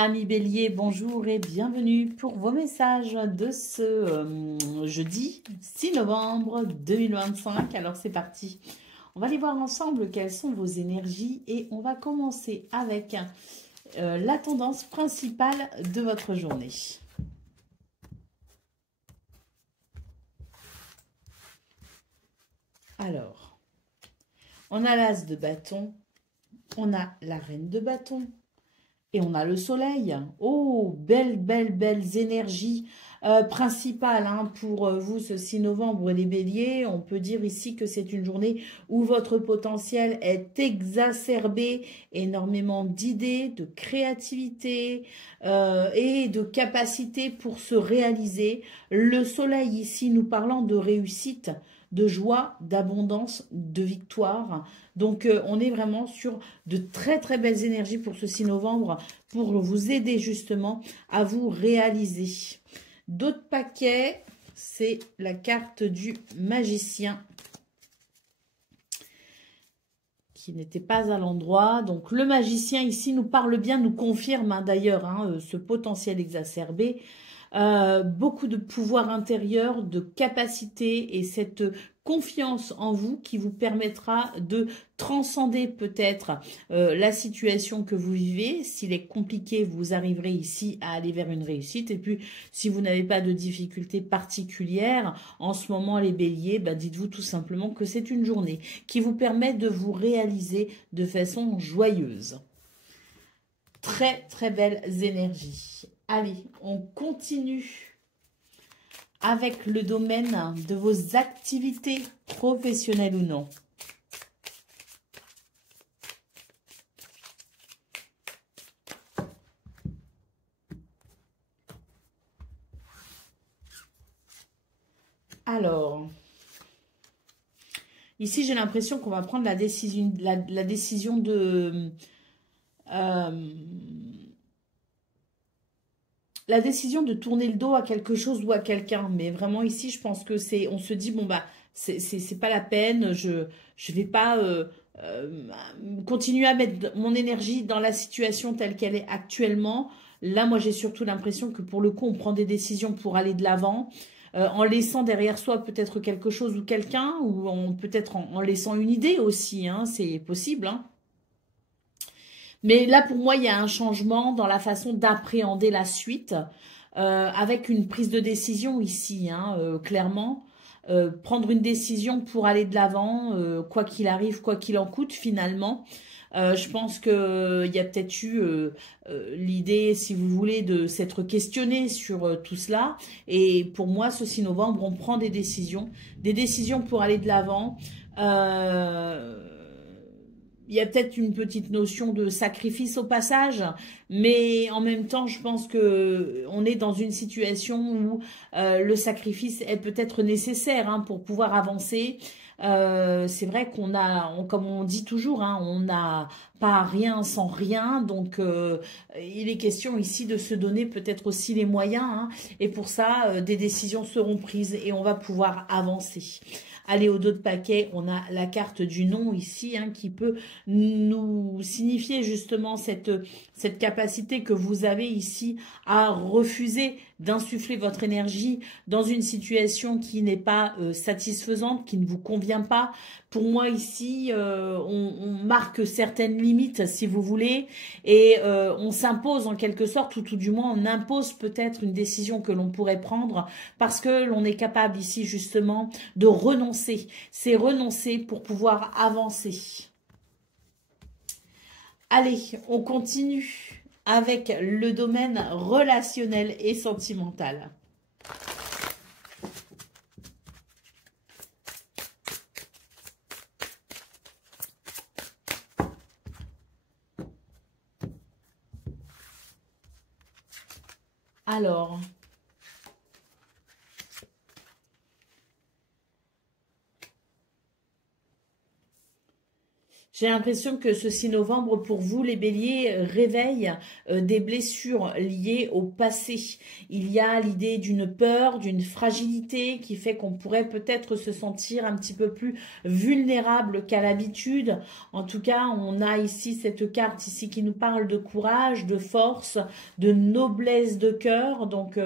Amis Bélier, bonjour et bienvenue pour vos messages de ce jeudi 6 novembre 2025. Alors c'est parti, on va aller voir ensemble quelles sont vos énergies et on va commencer avec la tendance principale de votre journée. Alors, on a l'as de bâton, on a la reine de bâton, et on a le soleil. Oh, belles énergies principales pour vous ce 6 novembre, les béliers. On peut dire ici que c'est une journée où votre potentiel est exacerbé. Énormément d'idées, de créativité et de capacité pour se réaliser. Le soleil ici nous parlant de réussite, de joie, d'abondance, de victoire. Donc, on est vraiment sur de très belles énergies pour ce 6 novembre pour vous aider justement à vous réaliser. D'autres paquets, c'est la carte du magicien qui n'était pas à l'endroit. Donc, le magicien ici nous parle bien, nous confirme d'ailleurs ce potentiel exacerbé. Beaucoup de pouvoir intérieur, de capacité et cette confiance en vous qui vous permettra de transcender peut-être la situation que vous vivez. S'il est compliqué, vous arriverez ici à aller vers une réussite. Et puis, si vous n'avez pas de difficultés particulières, en ce moment, les béliers, dites-vous tout simplement que c'est une journée qui vous permet de vous réaliser de façon joyeuse. Très belles énergies. Allez, on continue avec le domaine de vos activités professionnelles ou non. Alors, ici j'ai l'impression qu'on va prendre la décision, la décision de... la décision de tourner le dos à quelque chose ou à quelqu'un. Mais vraiment ici, je pense que c'est... On se dit, bon, c'est pas la peine. Je vais pas continuer à mettre mon énergie dans la situation telle qu'elle est actuellement. Là, moi, j'ai surtout l'impression que pour le coup, on prend des décisions pour aller de l'avant. En laissant derrière soi peut-être quelque chose ou quelqu'un. Ou peut-être en laissant une idée aussi. C'est possible, Mais là, pour moi, il y a un changement dans la façon d'appréhender la suite, avec une prise de décision ici, clairement. Prendre une décision pour aller de l'avant, quoi qu'il arrive, quoi qu'il en coûte, finalement. Je pense qu'il y a peut-être eu l'idée, si vous voulez, de s'être questionné sur tout cela. Et pour moi, ce 6 novembre, on prend des décisions pour aller de l'avant. Il y a peut-être une petite notion de sacrifice au passage, mais en même temps, je pense que on est dans une situation où le sacrifice est peut-être nécessaire pour pouvoir avancer. C'est vrai comme on dit toujours, on n'a pas rien sans rien, donc il est question ici de se donner peut-être aussi les moyens, et pour ça, des décisions seront prises et on va pouvoir avancer. Allez, au dos de paquet, on a la carte du non ici, qui peut nous signifier justement cette capacité que vous avez ici à refuser d'insuffler votre énergie dans une situation qui n'est pas satisfaisante, qui ne vous convient pas. Pour moi ici, on marque certaines limites, si vous voulez, et on s'impose en quelque sorte, ou tout du moins on impose peut-être une décision que l'on pourrait prendre parce que l'on est capable ici justement de renoncer. C'est renoncer pour pouvoir avancer. Allez, on continue avec le domaine relationnel et sentimental. Alors, J'ai l'impression que ce 6 novembre, pour vous, les béliers, réveille des blessures liées au passé. Il y a l'idée d'une peur, d'une fragilité qui fait qu'on pourrait peut-être se sentir un petit peu plus vulnérable qu'à l'habitude. En tout cas, on a ici cette carte ici qui nous parle de courage, de force, de noblesse de cœur. Donc,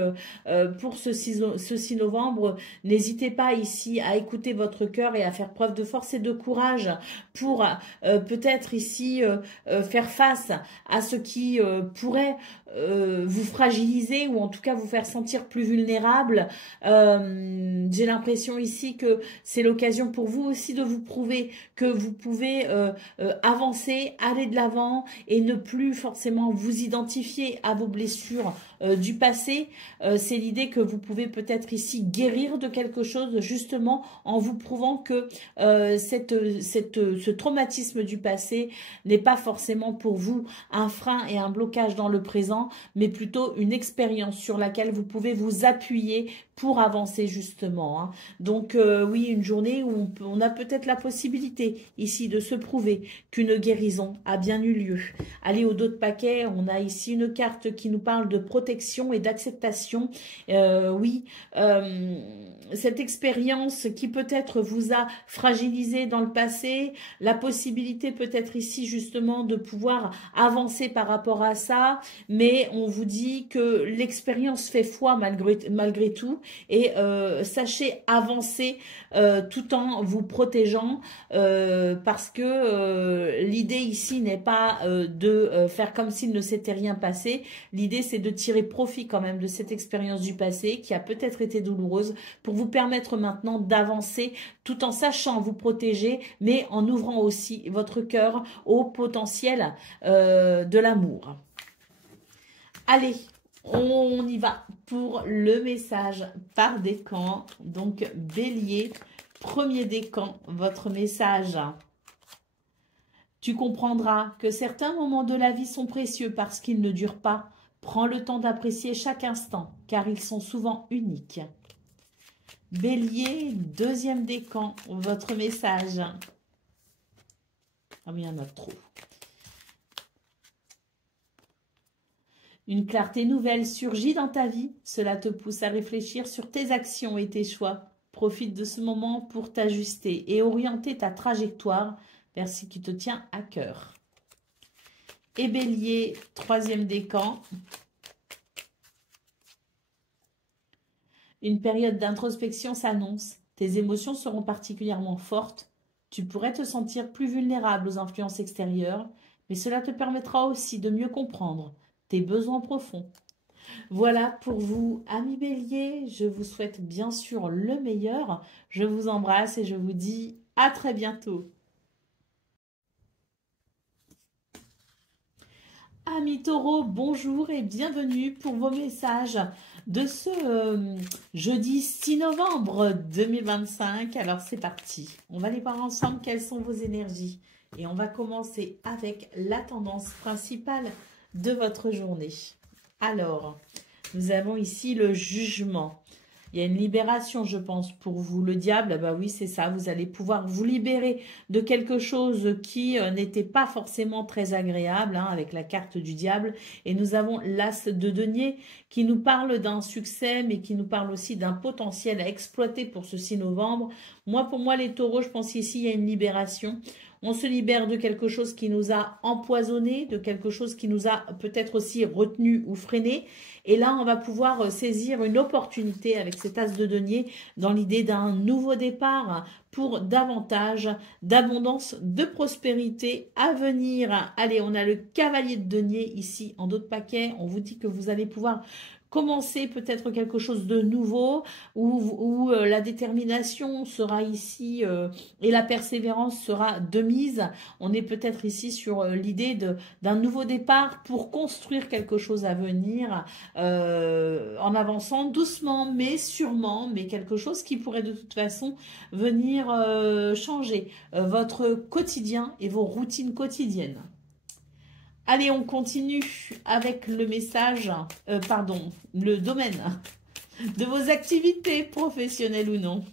pour ce 6 novembre, n'hésitez pas ici à écouter votre cœur et à faire preuve de force et de courage pour peut-être ici faire face à ce qui pourrait vous fragiliser ou en tout cas vous faire sentir plus vulnérable. J'ai l'impression ici que c'est l'occasion pour vous aussi de vous prouver que vous pouvez avancer, aller de l'avant et ne plus forcément vous identifier à vos blessures du passé. C'est l'idée que vous pouvez peut-être ici guérir de quelque chose justement en vous prouvant que ce traumatisme du passé n'est pas forcément pour vous un frein et un blocage dans le présent, mais plutôt une expérience sur laquelle vous pouvez vous appuyer pour avancer justement. Hein. Donc oui, une journée où on a peut-être la possibilité ici de se prouver qu'une guérison a bien eu lieu. Allez au dos de paquet, on a ici une carte qui nous parle de protection et d'acceptation. Oui, cette expérience qui peut-être vous a fragilisé dans le passé, la possibilité peut-être ici justement de pouvoir avancer par rapport à ça, mais on vous dit que l'expérience fait foi malgré tout et sachez avancer tout en vous protégeant parce que l'idée ici n'est pas de faire comme s'il ne s'était rien passé. L'idée c'est de tirer profit quand même de cette expérience du passé qui a peut-être été douloureuse pour vous permettre maintenant d'avancer tout en sachant vous protéger mais en ouvrant aussi votre cœur au potentiel de l'amour. Allez, on y va pour le message par décan. Donc, Bélier, premier décan, votre message. Tu comprendras que certains moments de la vie sont précieux parce qu'ils ne durent pas. Prends le temps d'apprécier chaque instant, car ils sont souvent uniques. Bélier, deuxième décan, votre message. Ah, mais il y en a trop. Une clarté nouvelle surgit dans ta vie. Cela te pousse à réfléchir sur tes actions et tes choix. Profite de ce moment pour t'ajuster et orienter ta trajectoire vers ce qui te tient à cœur. Et Bélier, troisième décan. Une période d'introspection s'annonce. Tes émotions seront particulièrement fortes. Tu pourrais te sentir plus vulnérable aux influences extérieures, mais cela te permettra aussi de mieux comprendre tes besoins profonds. Voilà pour vous, amis Bélier. Je vous souhaite bien sûr le meilleur. Je vous embrasse et je vous dis à très bientôt. Amis Taureaux, bonjour et bienvenue pour vos messages de ce jeudi 6 novembre 2025. Alors c'est parti, on va aller voir ensemble quelles sont vos énergies. Et on va commencer avec la tendance principale de votre journée. Alors, nous avons ici le jugement. Il y a une libération, je pense, pour vous. Le diable, bah oui, c'est ça. Vous allez pouvoir vous libérer de quelque chose qui n'était pas forcément très agréable, hein, avec la carte du diable. Et nous avons l'as de denier qui nous parle d'un succès, mais qui nous parle aussi d'un potentiel à exploiter pour ce 6 novembre. Pour moi, les taureaux, je pense qu'ici, il y a une libération. On se libère de quelque chose qui nous a empoisonné, de quelque chose qui nous a peut-être aussi retenu ou freiné. Et là, on va pouvoir saisir une opportunité avec cet as de denier dans l'idée d'un nouveau départ pour davantage d'abondance, de prospérité à venir. Allez, on a le cavalier de denier ici en dos de paquet. On vous dit que vous allez pouvoir commencer peut-être quelque chose de nouveau où la détermination sera ici et la persévérance sera de mise. On est peut-être ici sur l'idée d'un nouveau départ pour construire quelque chose à venir en avançant doucement mais sûrement, mais quelque chose qui pourrait de toute façon venir changer votre quotidien et vos routines quotidiennes. Allez, on continue avec le message, le domaine de vos activités professionnelles ou non.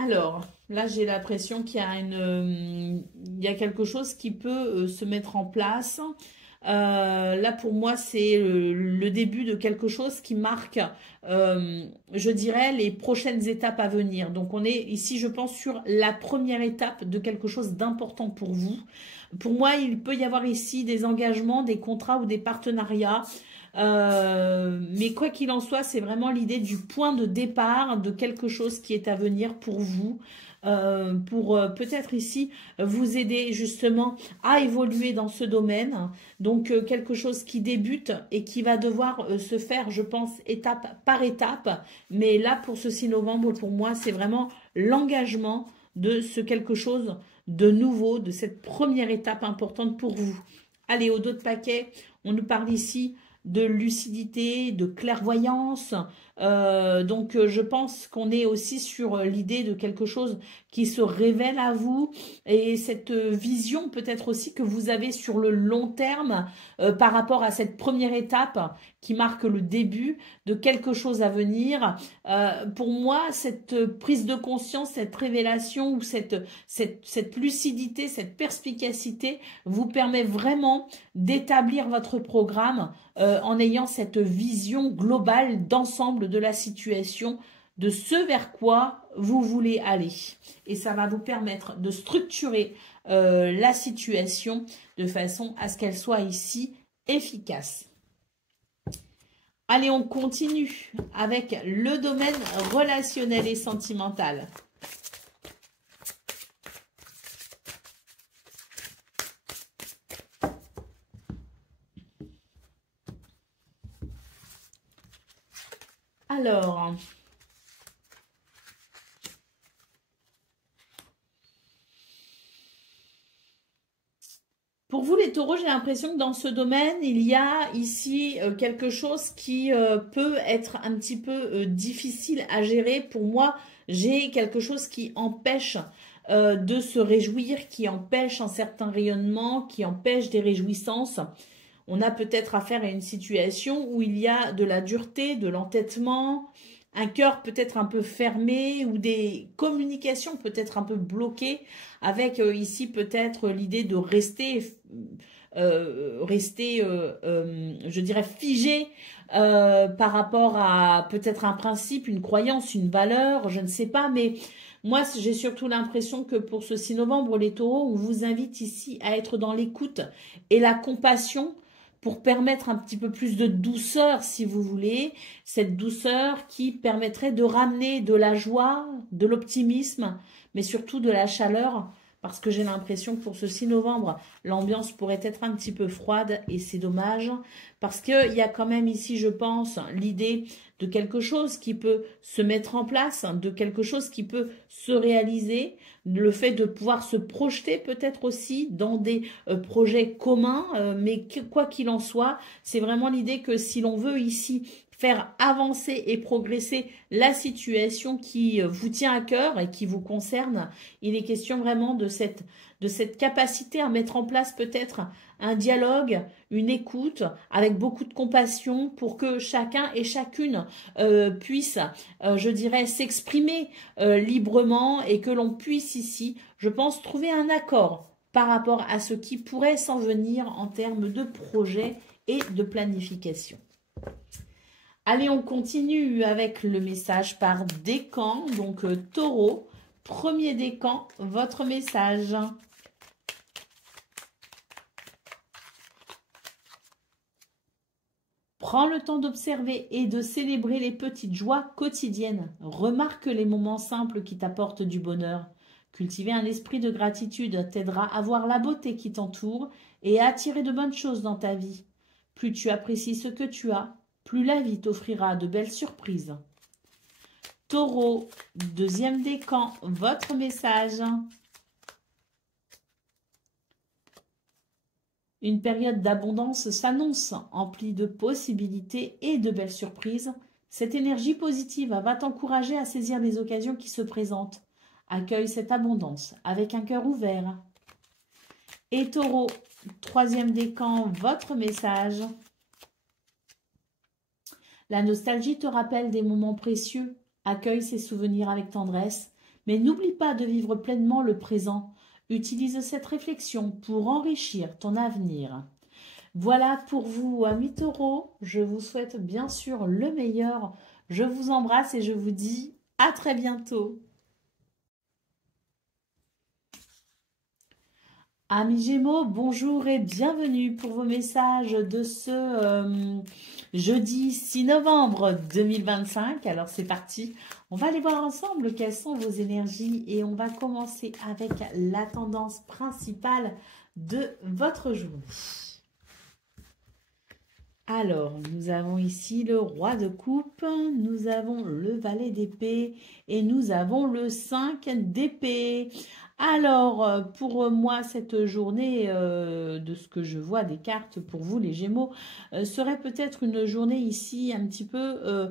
Alors, là, j'ai l'impression qu'il y a il y a quelque chose qui peut se mettre en place. Là, pour moi, c'est le début de quelque chose qui marque, je dirais, les prochaines étapes à venir. Donc, on est ici, je pense, sur la première étape de quelque chose d'important pour vous. Pour moi, il peut y avoir ici des engagements, des contrats ou des partenariats. Mais quoi qu'il en soit, c'est vraiment l'idée du point de départ de quelque chose qui est à venir pour vous, pour peut-être ici vous aider justement à évoluer dans ce domaine. Donc quelque chose qui débute et qui va devoir se faire, je pense, étape par étape. Mais là, pour ce 6 novembre, pour moi, c'est vraiment l'engagement de ce quelque chose de nouveau, de cette première étape importante pour vous. Allez, au dos de paquet, on nous parle ici de lucidité, de clairvoyance. Donc, je pense qu'on est aussi sur l'idée de quelque chose qui se révèle à vous et cette vision peut-être aussi que vous avez sur le long terme par rapport à cette première étape qui marque le début de quelque chose à venir. Pour moi, cette prise de conscience, cette révélation ou cette lucidité, cette perspicacité vous permet vraiment d'établir votre programme en ayant cette vision globale d'ensemble de la situation, de ce vers quoi vous voulez aller. Et ça va vous permettre de structurer la situation de façon à ce qu'elle soit ici efficace. Allez, on continue avec le domaine relationnel et sentimental. Alors, pour vous les taureaux, j'ai l'impression que dans ce domaine, il y a ici quelque chose qui peut être un petit peu difficile à gérer. Pour moi, j'ai quelque chose qui empêche de se réjouir, qui empêche un certain rayonnement, qui empêche des réjouissances. On a peut-être affaire à une situation où il y a de la dureté, de l'entêtement, un cœur peut-être un peu fermé ou des communications peut-être un peu bloquées avec ici peut-être l'idée de je dirais, figé par rapport à peut-être un principe, une croyance, une valeur, je ne sais pas, mais moi j'ai surtout l'impression que pour ce 6 novembre, les taureaux, on vous invite ici à être dans l'écoute et la compassion pour permettre un petit peu plus de douceur, si vous voulez, cette douceur qui permettrait de ramener de la joie, de l'optimisme, mais surtout de la chaleur, parce que j'ai l'impression que pour ce 6 novembre, l'ambiance pourrait être un petit peu froide et c'est dommage, parce qu'il y a quand même ici, je pense, l'idée de quelque chose qui peut se mettre en place, de quelque chose qui peut se réaliser, le fait de pouvoir se projeter peut-être aussi dans des projets communs, mais quoi qu'il en soit, c'est vraiment l'idée que si l'on veut ici faire avancer et progresser la situation qui vous tient à cœur et qui vous concerne, il est question vraiment de cette capacité à mettre en place peut-être un dialogue, une écoute avec beaucoup de compassion pour que chacun et chacune puisse, je dirais, s'exprimer librement et que l'on puisse ici, je pense, trouver un accord par rapport à ce qui pourrait s'en venir en termes de projet et de planification. Allez, on continue avec le message par décan. Donc, taureau, premier décan, votre message. Prends le temps d'observer et de célébrer les petites joies quotidiennes. Remarque les moments simples qui t'apportent du bonheur. Cultiver un esprit de gratitude t'aidera à voir la beauté qui t'entoure et à attirer de bonnes choses dans ta vie. Plus tu apprécies ce que tu as, plus la vie t'offrira de belles surprises. Taureau, deuxième décan, votre message. Une période d'abondance s'annonce, emplie de possibilités et de belles surprises. Cette énergie positive va t'encourager à saisir les occasions qui se présentent. Accueille cette abondance avec un cœur ouvert. Et Taureau, troisième décan, votre message. La nostalgie te rappelle des moments précieux. Accueille ces souvenirs avec tendresse, Mais n'oublie pas de vivre pleinement le présent. Utilise cette réflexion pour enrichir ton avenir. Voilà pour vous, amis taureaux. Je vous souhaite bien sûr le meilleur. Je vous embrasse et je vous dis à très bientôt. Amis Gémeaux, bonjour et bienvenue pour vos messages de ce jeudi 6 novembre 2025. Alors c'est parti, on va aller voir ensemble quelles sont vos énergies et on va commencer avec la tendance principale de votre journée. Alors, nous avons ici le roi de coupe, nous avons le valet d'épée et nous avons le 5 d'épée. Alors, pour moi, cette journée, de ce que je vois des cartes pour vous, les Gémeaux, serait peut-être une journée ici un petit peu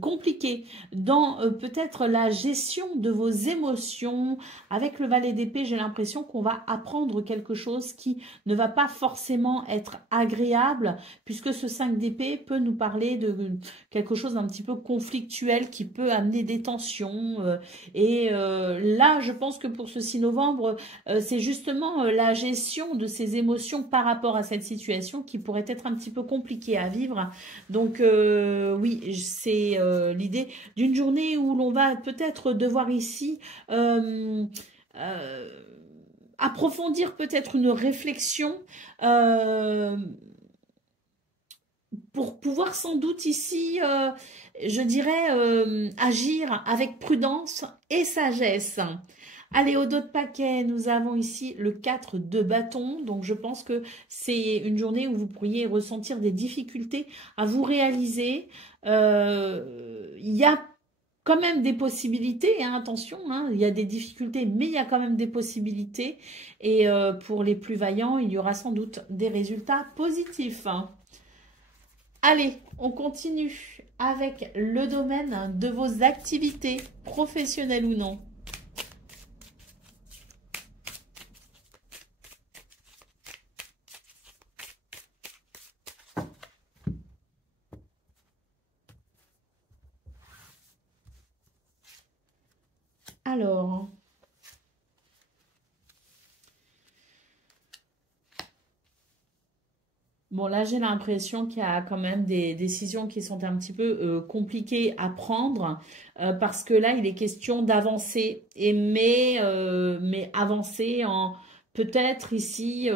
compliquée dans peut-être la gestion de vos émotions. Avec le valet d'épée, j'ai l'impression qu'on va apprendre quelque chose qui ne va pas forcément être agréable, puisque ce 5 d'épée peut nous parler de quelque chose d'un petit peu conflictuel qui peut amener des tensions. Là, je pense que pour ce 6 novembre, c'est justement la gestion de ces émotions par rapport à cette situation qui pourrait être un petit peu compliquée à vivre. Donc oui, c'est l'idée d'une journée où l'on va peut-être devoir ici approfondir peut-être une réflexion pour pouvoir sans doute ici, je dirais, agir avec prudence et sagesse. Allez, au dos de paquet, nous avons ici le 4 de bâton. Donc, je pense que c'est une journée où vous pourriez ressentir des difficultés à vous réaliser. Il y a quand même des possibilités, hein, attention, hein, il y a des difficultés, mais il y a quand même des possibilités. Et pour les plus vaillants, il y aura sans doute des résultats positifs. Allez, on continue avec le domaine de vos activités, professionnelles ou non. Alors, bon là j'ai l'impression qu'il y a quand même des décisions qui sont un petit peu compliquées à prendre parce que là il est question d'avancer, mais avancer en peut-être ici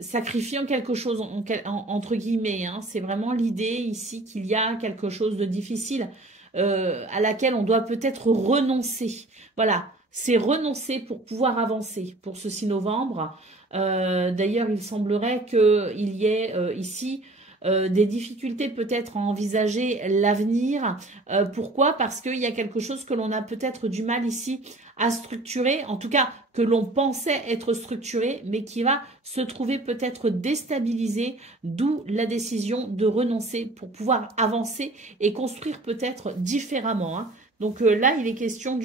sacrifiant quelque chose entre guillemets, hein. C'est vraiment l'idée ici qu'il y a quelque chose de difficile à laquelle on doit peut-être renoncer. Voilà, c'est renoncer pour pouvoir avancer pour ce 6 novembre. D'ailleurs, il semblerait qu'il y ait ici des difficultés peut-être à envisager l'avenir. Pourquoi? Parce qu'il y a quelque chose que l'on a peut-être du mal ici à structurer, en tout cas que l'on pensait être structuré, mais qui va se trouver peut-être déstabilisé, d'où la décision de renoncer pour pouvoir avancer et construire peut-être différemment, hein. Donc là, il est question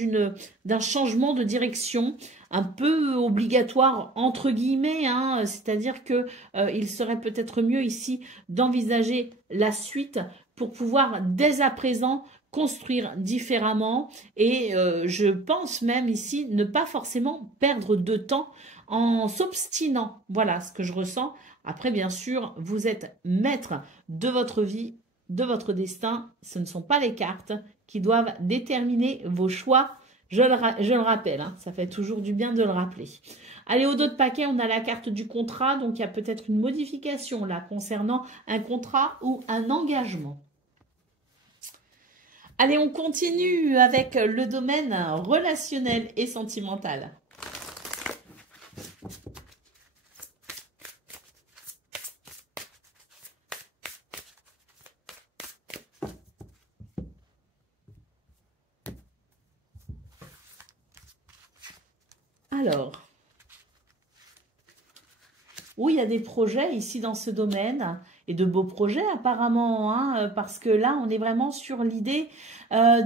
d'un changement de direction un peu obligatoire entre guillemets, hein, c'est-à-dire que il serait peut-être mieux ici d'envisager la suite pour pouvoir dès à présent construire différemment et je pense même ici ne pas forcément perdre de temps en s'obstinant. Voilà ce que je ressens. Après, bien sûr, vous êtes maître de votre vie, de votre destin. Ce ne sont pas les cartes qui doivent déterminer vos choix. Je le rappelle, hein, ça fait toujours du bien de le rappeler. Allez, au dos de paquet, on a la carte du contrat. Donc, il y a peut-être une modification là concernant un contrat ou un engagement. Allez, on continue avec le domaine relationnel et sentimental. Alors, oui, il y a des projets ici dans ce domaine et de beaux projets apparemment, hein, parce que là, on est vraiment sur l'idée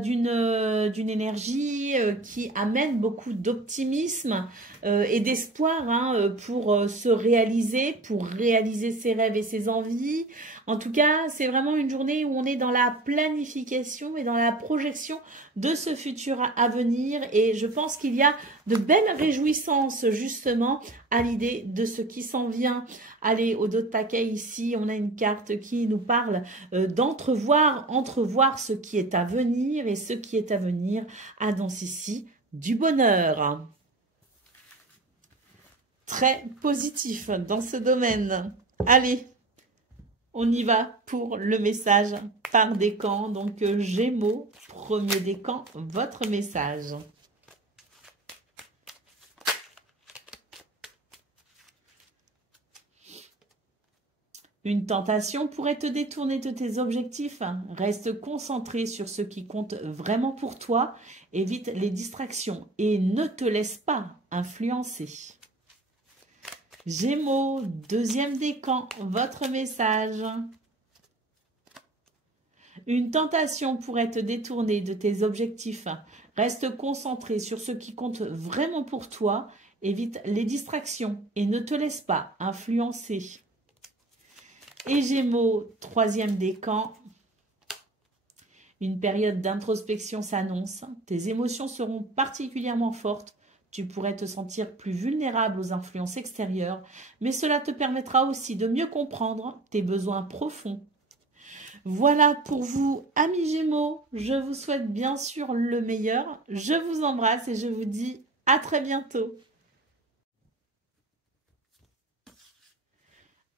d'une énergie qui amène beaucoup d'optimisme et d'espoir, hein, pour se réaliser, pour réaliser ses rêves et ses envies. En tout cas, c'est vraiment une journée où on est dans la planification et dans la projection de ce futur à venir. Et je pense qu'il y a de belles réjouissances justement à l'idée de ce qui s'en vient. Allez, au dos de paquet ici, on a une carte qui nous parle entrevoir ce qui est à venir. Et ce qui est à venir annonce ici du bonheur. Très positif dans ce domaine. Allez, on y va pour le message par décan. Donc, Gémeaux, premier décan, votre message. Une tentation pourrait te détourner de tes objectifs. Reste concentré sur ce qui compte vraiment pour toi. Évite les distractions et ne te laisse pas influencer. Gémeaux, deuxième décan, votre message. Une tentation pourrait te détourner de tes objectifs. Reste concentré sur ce qui compte vraiment pour toi. Évite les distractions et ne te laisse pas influencer. Et Gémeaux, troisième décan. Une période d'introspection s'annonce. Tes émotions seront particulièrement fortes. Tu pourrais te sentir plus vulnérable aux influences extérieures, mais cela te permettra aussi de mieux comprendre tes besoins profonds. Voilà pour vous, amis Gémeaux. Je vous souhaite bien sûr le meilleur. Je vous embrasse et je vous dis à très bientôt.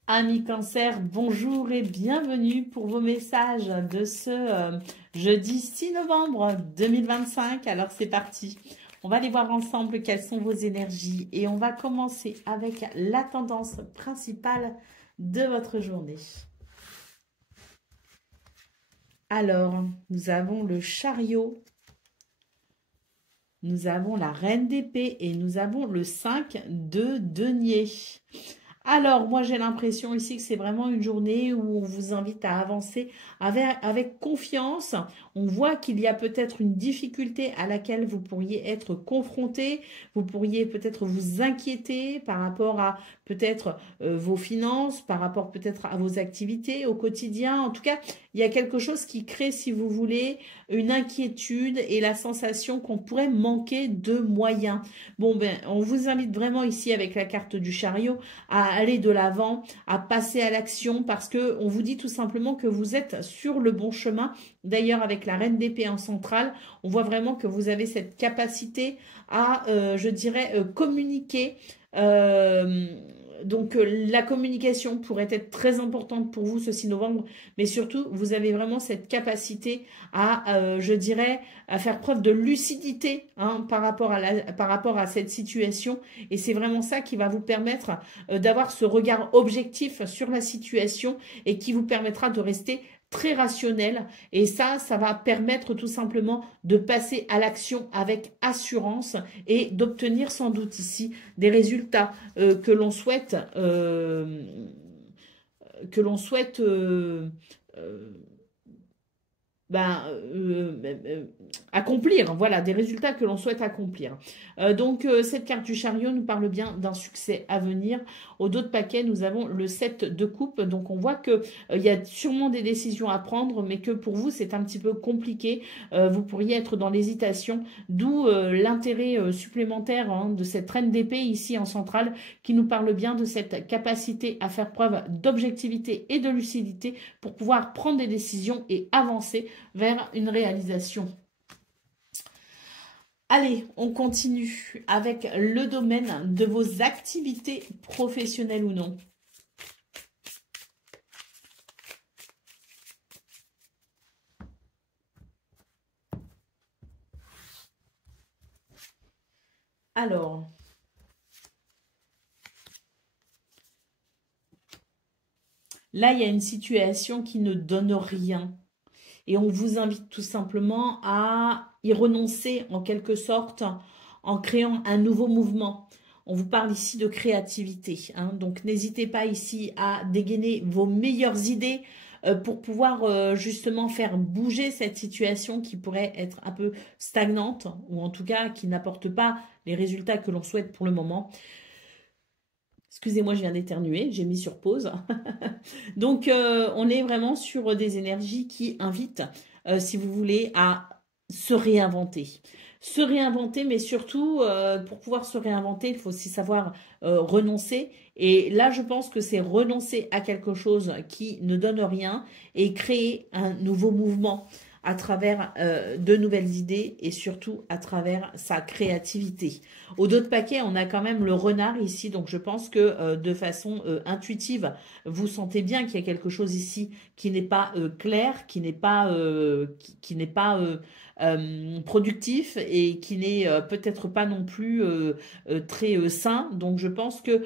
Amis Cancer, bonjour et bienvenue pour vos messages de ce jeudi 6 novembre 2025. Alors c'est parti. On va aller voir ensemble quelles sont vos énergies et on va commencer avec la tendance principale de votre journée. Alors, nous avons le chariot, nous avons la reine d'épée et nous avons le 5 de denier. Alors, moi, j'ai l'impression ici que c'est vraiment une journée où on vous invite à avancer avec confiance. On voit qu'il y a peut-être une difficulté à laquelle vous pourriez être confronté. Vous pourriez peut-être vous inquiéter par rapport à peut-être vos finances, par rapport peut-être à vos activités au quotidien. En tout cas, il y a quelque chose qui crée, si vous voulez, une inquiétude et la sensation qu'on pourrait manquer de moyens. Bon, ben, on vous invite vraiment ici avec la carte du chariot à aller de l'avant, à passer à l'action parce que on vous dit tout simplement que vous êtes sur le bon chemin. D'ailleurs, avec la reine d'épée en centrale, on voit vraiment que vous avez cette capacité à, je dirais, communiquer. Donc, la communication pourrait être très importante pour vous ce 6 novembre, mais surtout, vous avez vraiment cette capacité à, je dirais, à faire preuve de lucidité hein, par rapport à cette situation. Et c'est vraiment ça qui va vous permettre d'avoir ce regard objectif sur la situation et qui vous permettra de rester très rationnel et ça va permettre tout simplement de passer à l'action avec assurance et d'obtenir sans doute ici des résultats que l'on souhaite accomplir, voilà, des résultats que l'on souhaite accomplir. Donc, cette carte du chariot nous parle bien d'un succès à venir. Au dos de paquet, nous avons le 7 de coupe. Donc, on voit que il y a sûrement des décisions à prendre, mais que pour vous, c'est un petit peu compliqué. Vous pourriez être dans l'hésitation, d'où l'intérêt supplémentaire hein, de cette reine d'épée ici en centrale, qui nous parle bien de cette capacité à faire preuve d'objectivité et de lucidité pour pouvoir prendre des décisions et avancer vers une réalisation. Allez, on continue avec le domaine de vos activités professionnelles ou non. Alors, là, il y a une situation qui ne donne rien. Et on vous invite tout simplement à y renoncer en quelque sorte en créant un nouveau mouvement. On vous parle ici de créativité. Hein, donc n'hésitez pas ici à dégainer vos meilleures idées pour pouvoir justement faire bouger cette situation qui pourrait être un peu stagnante ou en tout cas qui n'apporte pas les résultats que l'on souhaite pour le moment. Excusez-moi, je viens d'éternuer, j'ai mis sur pause. Donc, on est vraiment sur des énergies qui invitent, si vous voulez, à se réinventer. Se réinventer, mais surtout, pour pouvoir se réinventer, il faut aussi savoir renoncer. Et là, je pense que c'est renoncer à quelque chose qui ne donne rien et créer un nouveau mouvement à travers de nouvelles idées et surtout à travers sa créativité. Au dos de paquet, on a quand même le renard ici, donc je pense que de façon intuitive, vous sentez bien qu'il y a quelque chose ici qui n'est pas clair, qui n'est pas, qui n'est pas productif et qui n'est peut-être pas non plus très sain. Donc je pense que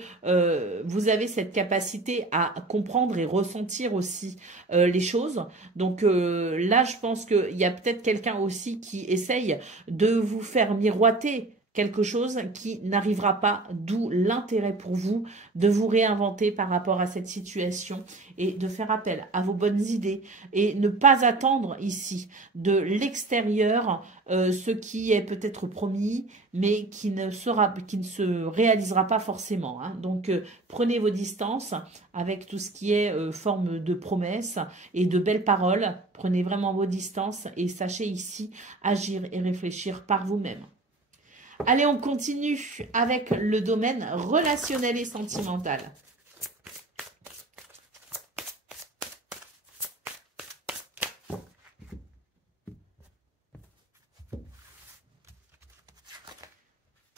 vous avez cette capacité à comprendre et ressentir aussi les choses. Donc là, je pense qu'il y a peut-être quelqu'un aussi qui essaye de vous faire miroiter quelque chose qui n'arrivera pas, d'où l'intérêt pour vous de vous réinventer par rapport à cette situation et de faire appel à vos bonnes idées et ne pas attendre ici de l'extérieur ce qui est peut-être promis mais qui ne se réalisera pas forcément, hein. Donc prenez vos distances avec tout ce qui est forme de promesses et de belles paroles. Prenez vraiment vos distances et sachez ici agir et réfléchir par vous-même. Allez, on continue avec le domaine relationnel et sentimental.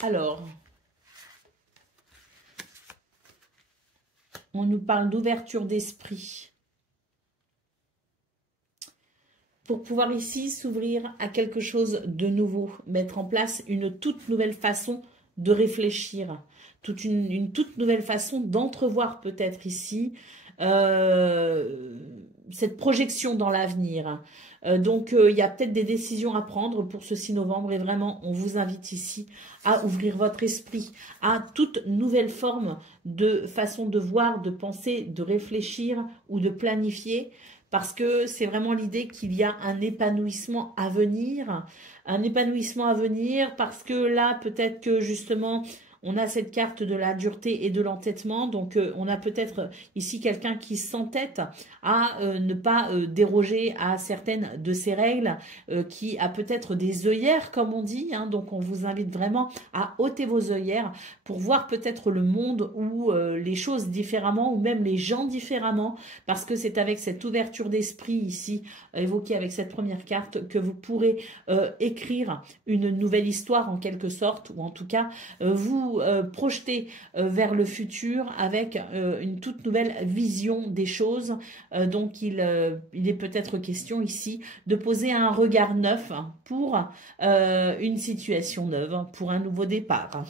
Alors, on nous parle d'ouverture d'esprit. Pour pouvoir ici s'ouvrir à quelque chose de nouveau, mettre en place une toute nouvelle façon de réfléchir, une toute nouvelle façon d'entrevoir peut-être ici cette projection dans l'avenir. Donc, il y a peut-être des décisions à prendre pour ce 6 novembre et vraiment, on vous invite ici à ouvrir votre esprit à toute nouvelle forme de façon de voir, de penser, de réfléchir ou de planifier. Parce que c'est vraiment l'idée qu'il y a un épanouissement à venir. Un épanouissement à venir parce que là, peut-être que justement, on a cette carte de la dureté et de l'entêtement. Donc, on a peut-être ici quelqu'un qui s'entête à ne pas déroger à certaines de ces règles, qui a peut-être des œillères, comme on dit, hein. Donc, on vous invite vraiment à ôter vos œillères pour voir peut-être le monde ou les choses différemment ou même les gens différemment. Parce que c'est avec cette ouverture d'esprit ici, évoquée avec cette première carte, que vous pourrez écrire une nouvelle histoire en quelque sorte, ou en tout cas vous projeter vers le futur avec une toute nouvelle vision des choses. Donc il est peut-être question ici de poser un regard neuf pour une situation neuve, pour un nouveau départ.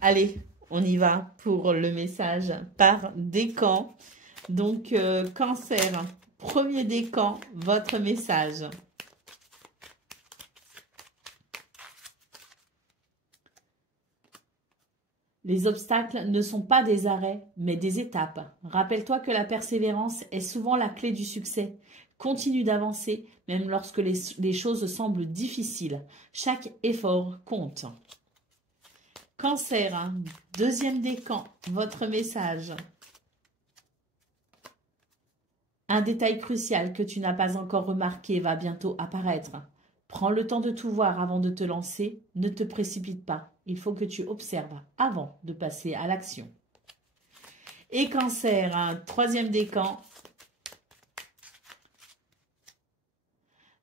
Allez, on y va pour le message par décan. Donc, Cancer, premier décan, votre message. Les obstacles ne sont pas des arrêts, mais des étapes. Rappelle-toi que la persévérance est souvent la clé du succès. Continue d'avancer, même lorsque les choses semblent difficiles. Chaque effort compte. Cancer, deuxième décan, votre message. Un détail crucial que tu n'as pas encore remarqué va bientôt apparaître. Prends le temps de tout voir avant de te lancer. Ne te précipite pas. Il faut que tu observes avant de passer à l'action. Et Cancer, troisième décan.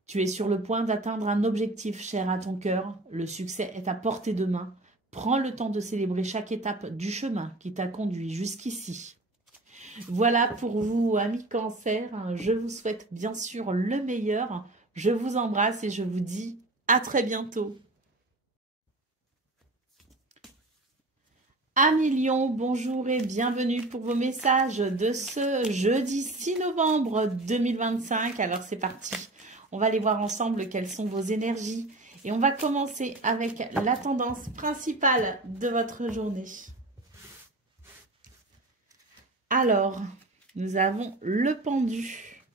Tu es sur le point d'atteindre un objectif cher à ton cœur. Le succès est à portée de main. Prends le temps de célébrer chaque étape du chemin qui t'a conduit jusqu'ici. Voilà pour vous, amis Cancer. Je vous souhaite bien sûr le meilleur. Je vous embrasse et je vous dis à très bientôt. Amis Lion, bonjour et bienvenue pour vos messages de ce jeudi 6 novembre 2025. Alors c'est parti, on va aller voir ensemble quelles sont vos énergies. Et on va commencer avec la tendance principale de votre journée. Alors, nous avons le pendu.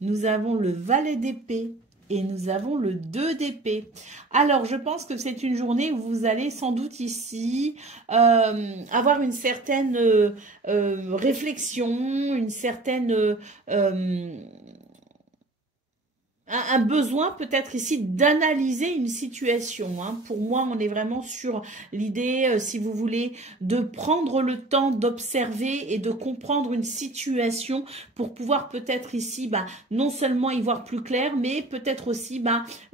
Nous avons le valet d'épée Et nous avons le 2 d'épée. Alors, je pense que c'est une journée où vous allez sans doute ici avoir une certaine réflexion, une certaine un besoin peut-être ici d'analyser une situation. Hein. Pour moi, on est vraiment sur l'idée, si vous voulez, de prendre le temps d'observer et de comprendre une situation pour pouvoir peut-être ici, non seulement y voir plus clair, mais peut-être aussi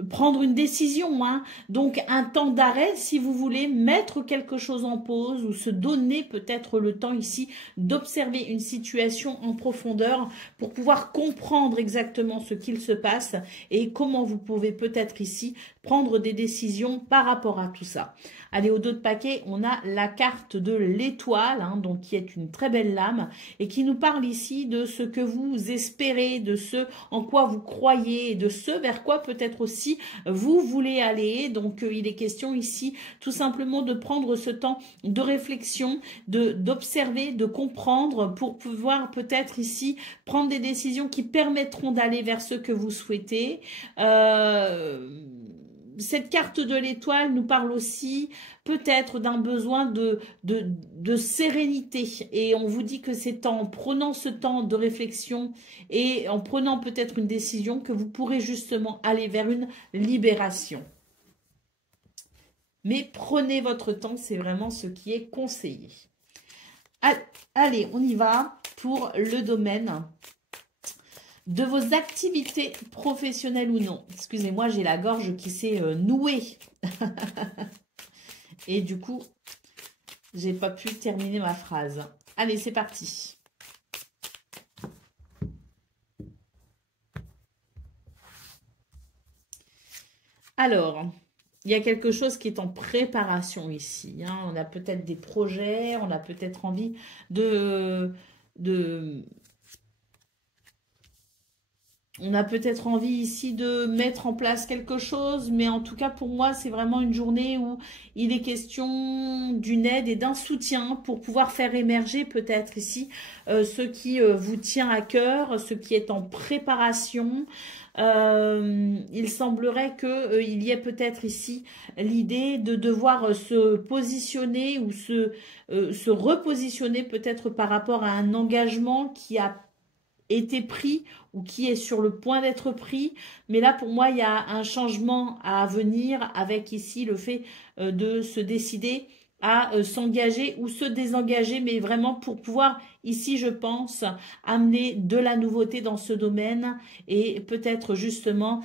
prendre une décision. Hein. Donc, un temps d'arrêt, si vous voulez, mettre quelque chose en pause ou se donner peut-être le temps ici d'observer une situation en profondeur pour pouvoir comprendre exactement ce qu'il se passe et comment vous pouvez peut-être ici prendre des décisions par rapport à tout ça. Allez, au dos de paquet, on a la carte de l'étoile, hein, donc qui est une très belle lame et qui nous parle ici de ce que vous espérez, de ce en quoi vous croyez et de ce vers quoi peut-être aussi vous voulez aller. Donc, il est question ici tout simplement de prendre ce temps de réflexion, d'observer, de comprendre pour pouvoir peut-être ici prendre des décisions qui permettront d'aller vers ce que vous souhaitez. Cette carte de l'étoile nous parle aussi peut-être d'un besoin de sérénité. Et on vous dit que c'est en prenant ce temps de réflexion et en prenant peut-être une décision que vous pourrez justement aller vers une libération. Mais prenez votre temps, c'est vraiment ce qui est conseillé. Allez, on y va pour le domaine de vos activités professionnelles ou non. Excusez-moi, j'ai la gorge qui s'est nouée. Et du coup, j'ai pas pu terminer ma phrase. Allez, c'est parti. Alors, il y a quelque chose qui est en préparation ici. Hein. On a peut-être des projets, on a peut-être envie on a peut-être envie ici de mettre en place quelque chose, mais en tout cas pour moi c'est vraiment une journée où il est question d'une aide et d'un soutien pour pouvoir faire émerger peut-être ici ce qui vous tient à cœur, ce qui est en préparation. Il semblerait qu'il y ait peut-être ici l'idée de devoir se positionner ou se repositionner peut-être par rapport à un engagement qui a été pris ou qui est sur le point d'être pris. Mais là, pour moi, il y a un changement à venir avec ici le fait de se décider à s'engager ou se désengager, mais vraiment pour pouvoir ici, je pense, amener de la nouveauté dans ce domaine et peut-être justement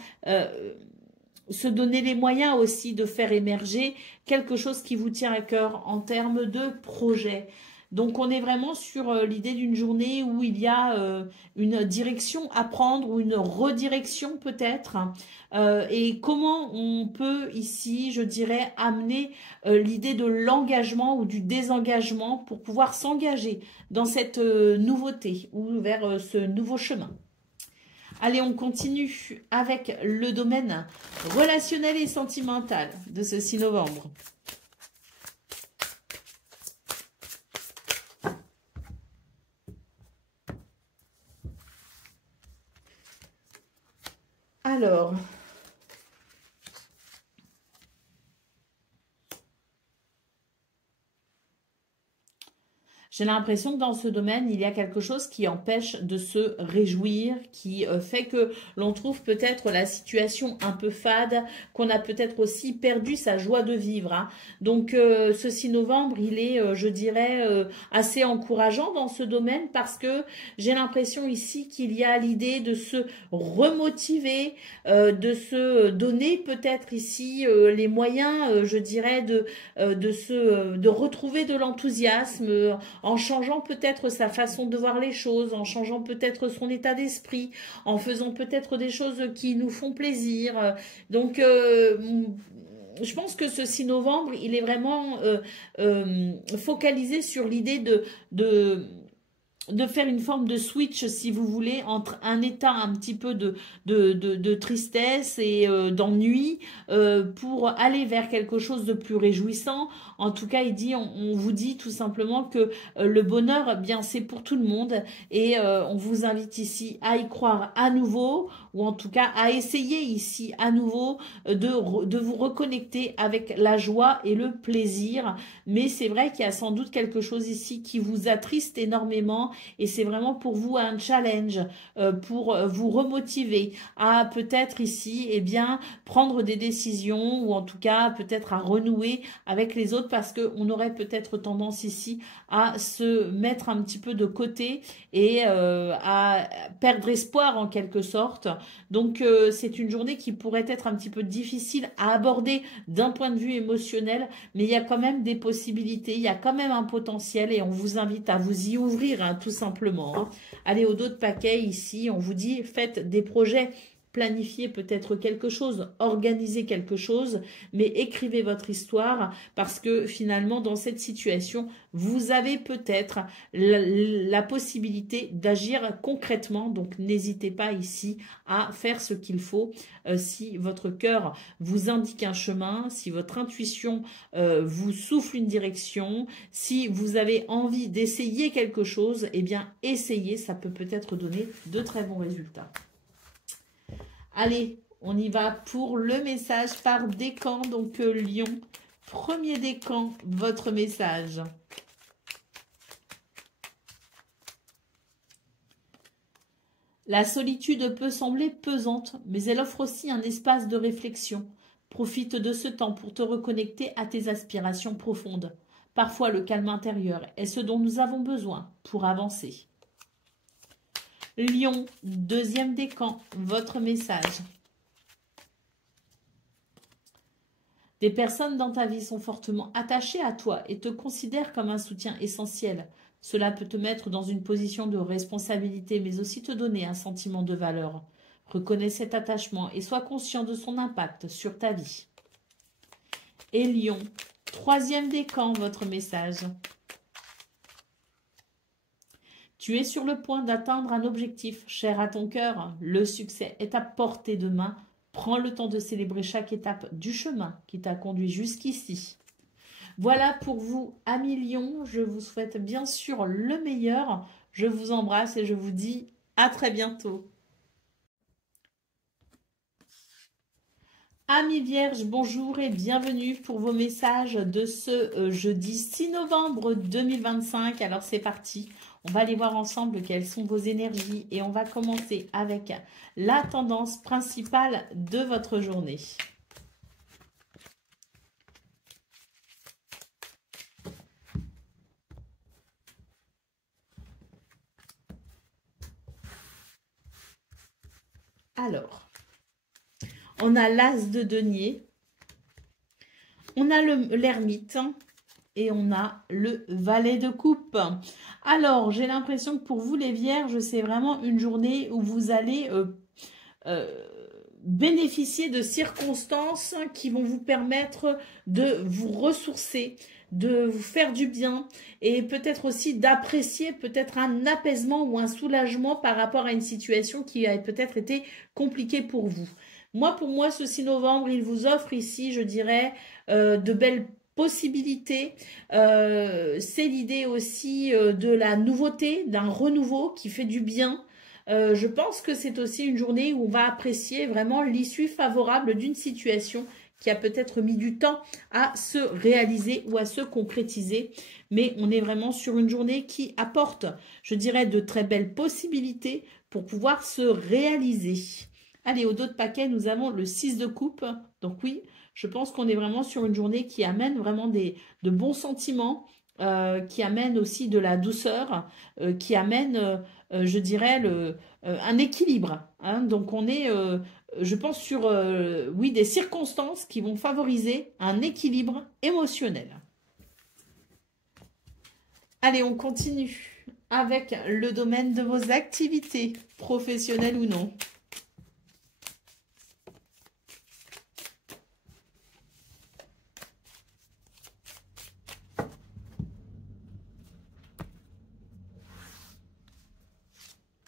se donner les moyens aussi de faire émerger quelque chose qui vous tient à cœur en termes de projet. Donc, on est vraiment sur l'idée d'une journée où il y a une direction à prendre ou une redirection peut-être. Et comment on peut ici, je dirais, amener l'idée de l'engagement ou du désengagement pour pouvoir s'engager dans cette nouveauté ou vers ce nouveau chemin. Allez, on continue avec le domaine relationnel et sentimental de ce 6 novembre. Alors, j'ai l'impression que dans ce domaine, il y a quelque chose qui empêche de se réjouir, qui fait que l'on trouve peut-être la situation un peu fade, qu'on a peut-être aussi perdu sa joie de vivre. Hein. Donc, ce 6 novembre, il est, je dirais, assez encourageant dans ce domaine parce que j'ai l'impression ici qu'il y a l'idée de se remotiver, de se donner peut-être ici les moyens, je dirais, de retrouver de l'enthousiasme, en changeant peut-être sa façon de voir les choses, en changeant peut-être son état d'esprit, en faisant peut-être des choses qui nous font plaisir. Donc, je pense que ce 6 novembre, il est vraiment focalisé sur l'idée de faire une forme de switch, si vous voulez, entre un état un petit peu de tristesse et d'ennui pour aller vers quelque chose de plus réjouissant. En tout cas, on vous dit tout simplement que le bonheur, bien, c'est pour tout le monde et on vous invite ici à y croire à nouveau ou en tout cas à essayer ici à nouveau de vous reconnecter avec la joie et le plaisir. Mais c'est vrai qu'il y a sans doute quelque chose ici qui vous attriste énormément et c'est vraiment pour vous un challenge pour vous remotiver à peut-être ici prendre des décisions ou en tout cas peut-être à renouer avec les autres parce qu'on aurait peut-être tendance ici à se mettre un petit peu de côté et à perdre espoir en quelque sorte. Donc c'est une journée qui pourrait être un petit peu difficile à aborder d'un point de vue émotionnel, mais il y a quand même des possibilités, il y a quand même un potentiel et on vous invite à vous y ouvrir hein, tout simplement. Hein. Allez au dos de paquet ici, on vous dit faites des projets. Planifiez peut-être quelque chose, organisez quelque chose, mais écrivez votre histoire parce que finalement, dans cette situation, vous avez peut-être la possibilité d'agir concrètement. Donc, n'hésitez pas ici à faire ce qu'il faut. Si votre cœur vous indique un chemin, si votre intuition vous souffle une direction, si vous avez envie d'essayer quelque chose, eh bien, essayez, ça peut peut-être donner de très bons résultats. Allez, on y va pour le message par décan, donc Lion. Premier décan, votre message. La solitude peut sembler pesante, mais elle offre aussi un espace de réflexion. Profite de ce temps pour te reconnecter à tes aspirations profondes. Parfois, le calme intérieur est ce dont nous avons besoin pour avancer. Lion, deuxième décan, votre message. Des personnes dans ta vie sont fortement attachées à toi et te considèrent comme un soutien essentiel. Cela peut te mettre dans une position de responsabilité, mais aussi te donner un sentiment de valeur. Reconnais cet attachement et sois conscient de son impact sur ta vie. Et Lion, troisième décan, votre message. Tu es sur le point d'atteindre un objectif cher à ton cœur. Le succès est à portée de main. Prends le temps de célébrer chaque étape du chemin qui t'a conduit jusqu'ici. Voilà pour vous, amis Lions. Je vous souhaite bien sûr le meilleur. Je vous embrasse et je vous dis à très bientôt. Amis Vierges, bonjour et bienvenue pour vos messages de ce jeudi 6 novembre 2025. Alors c'est parti, on va aller voir ensemble quelles sont vos énergies et on va commencer avec la tendance principale de votre journée. Alors, on a l'as de denier, on a l'ermite et on a le valet de coupe. Alors, j'ai l'impression que pour vous les vierges, c'est vraiment une journée où vous allez bénéficier de circonstances qui vont vous permettre de vous ressourcer, de vous faire du bien et peut-être aussi d'apprécier peut-être un apaisement ou un soulagement par rapport à une situation qui a peut-être été compliquée pour vous. Pour moi, ce 6 novembre, il vous offre ici, je dirais, de belles possibilités. C'est l'idée aussi de la nouveauté, d'un renouveau qui fait du bien. Je pense que c'est aussi une journée où on va apprécier vraiment l'issue favorable d'une situation qui a peut-être mis du temps à se réaliser ou à se concrétiser. Mais on est vraiment sur une journée qui apporte, je dirais, de très belles possibilités pour pouvoir se réaliser. Allez, au dos de paquet, nous avons le 6 de coupe. Donc oui, je pense qu'on est vraiment sur une journée qui amène vraiment de bons sentiments, qui amène aussi de la douceur, qui amène, je dirais, un équilibre. Hein. Donc on est, je pense, sur oui, des circonstances qui vont favoriser un équilibre émotionnel. Allez, on continue avec le domaine de vos activités, professionnelles ou non.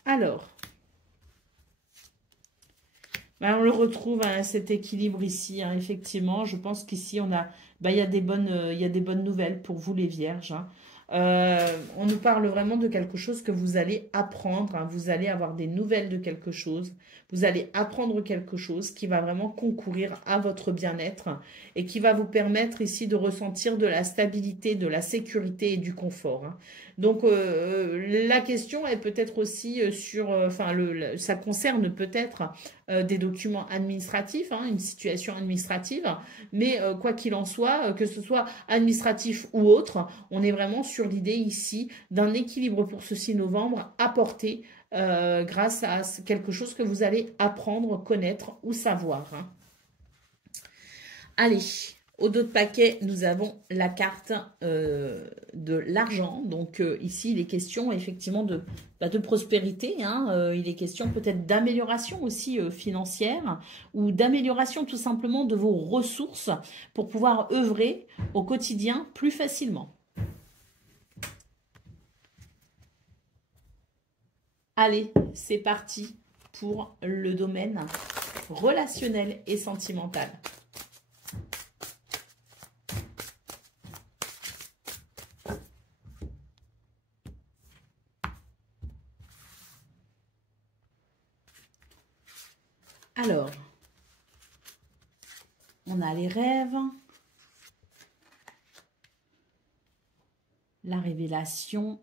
Alors, on le retrouve, hein, cet équilibre ici, hein, effectivement. Je pense qu'ici, il y a des bonnes nouvelles pour vous, les vierges. Hein. On nous parle vraiment de quelque chose que vous allez apprendre, hein. Vous allez avoir des nouvelles de quelque chose. Vous allez apprendre quelque chose qui va vraiment concourir à votre bien-être et qui va vous permettre ici de ressentir de la stabilité, de la sécurité et du confort, hein. Donc, la question est peut-être aussi sur, ça concerne peut-être des documents administratifs, hein, une situation administrative, mais quoi qu'il en soit, que ce soit administratif ou autre, on est vraiment sur l'idée ici d'un équilibre pour ce 6 novembre apporté grâce à quelque chose que vous allez apprendre, connaître ou savoir, hein. Allez, au dos de paquet, nous avons la carte de l'argent. Donc ici, il est question effectivement de prospérité, hein. Il est question peut-être d'amélioration aussi financière ou d'amélioration tout simplement de vos ressources pour pouvoir œuvrer au quotidien plus facilement. Allez, c'est parti pour le domaine relationnel et sentimental. Alors, on a les rêves, la révélation.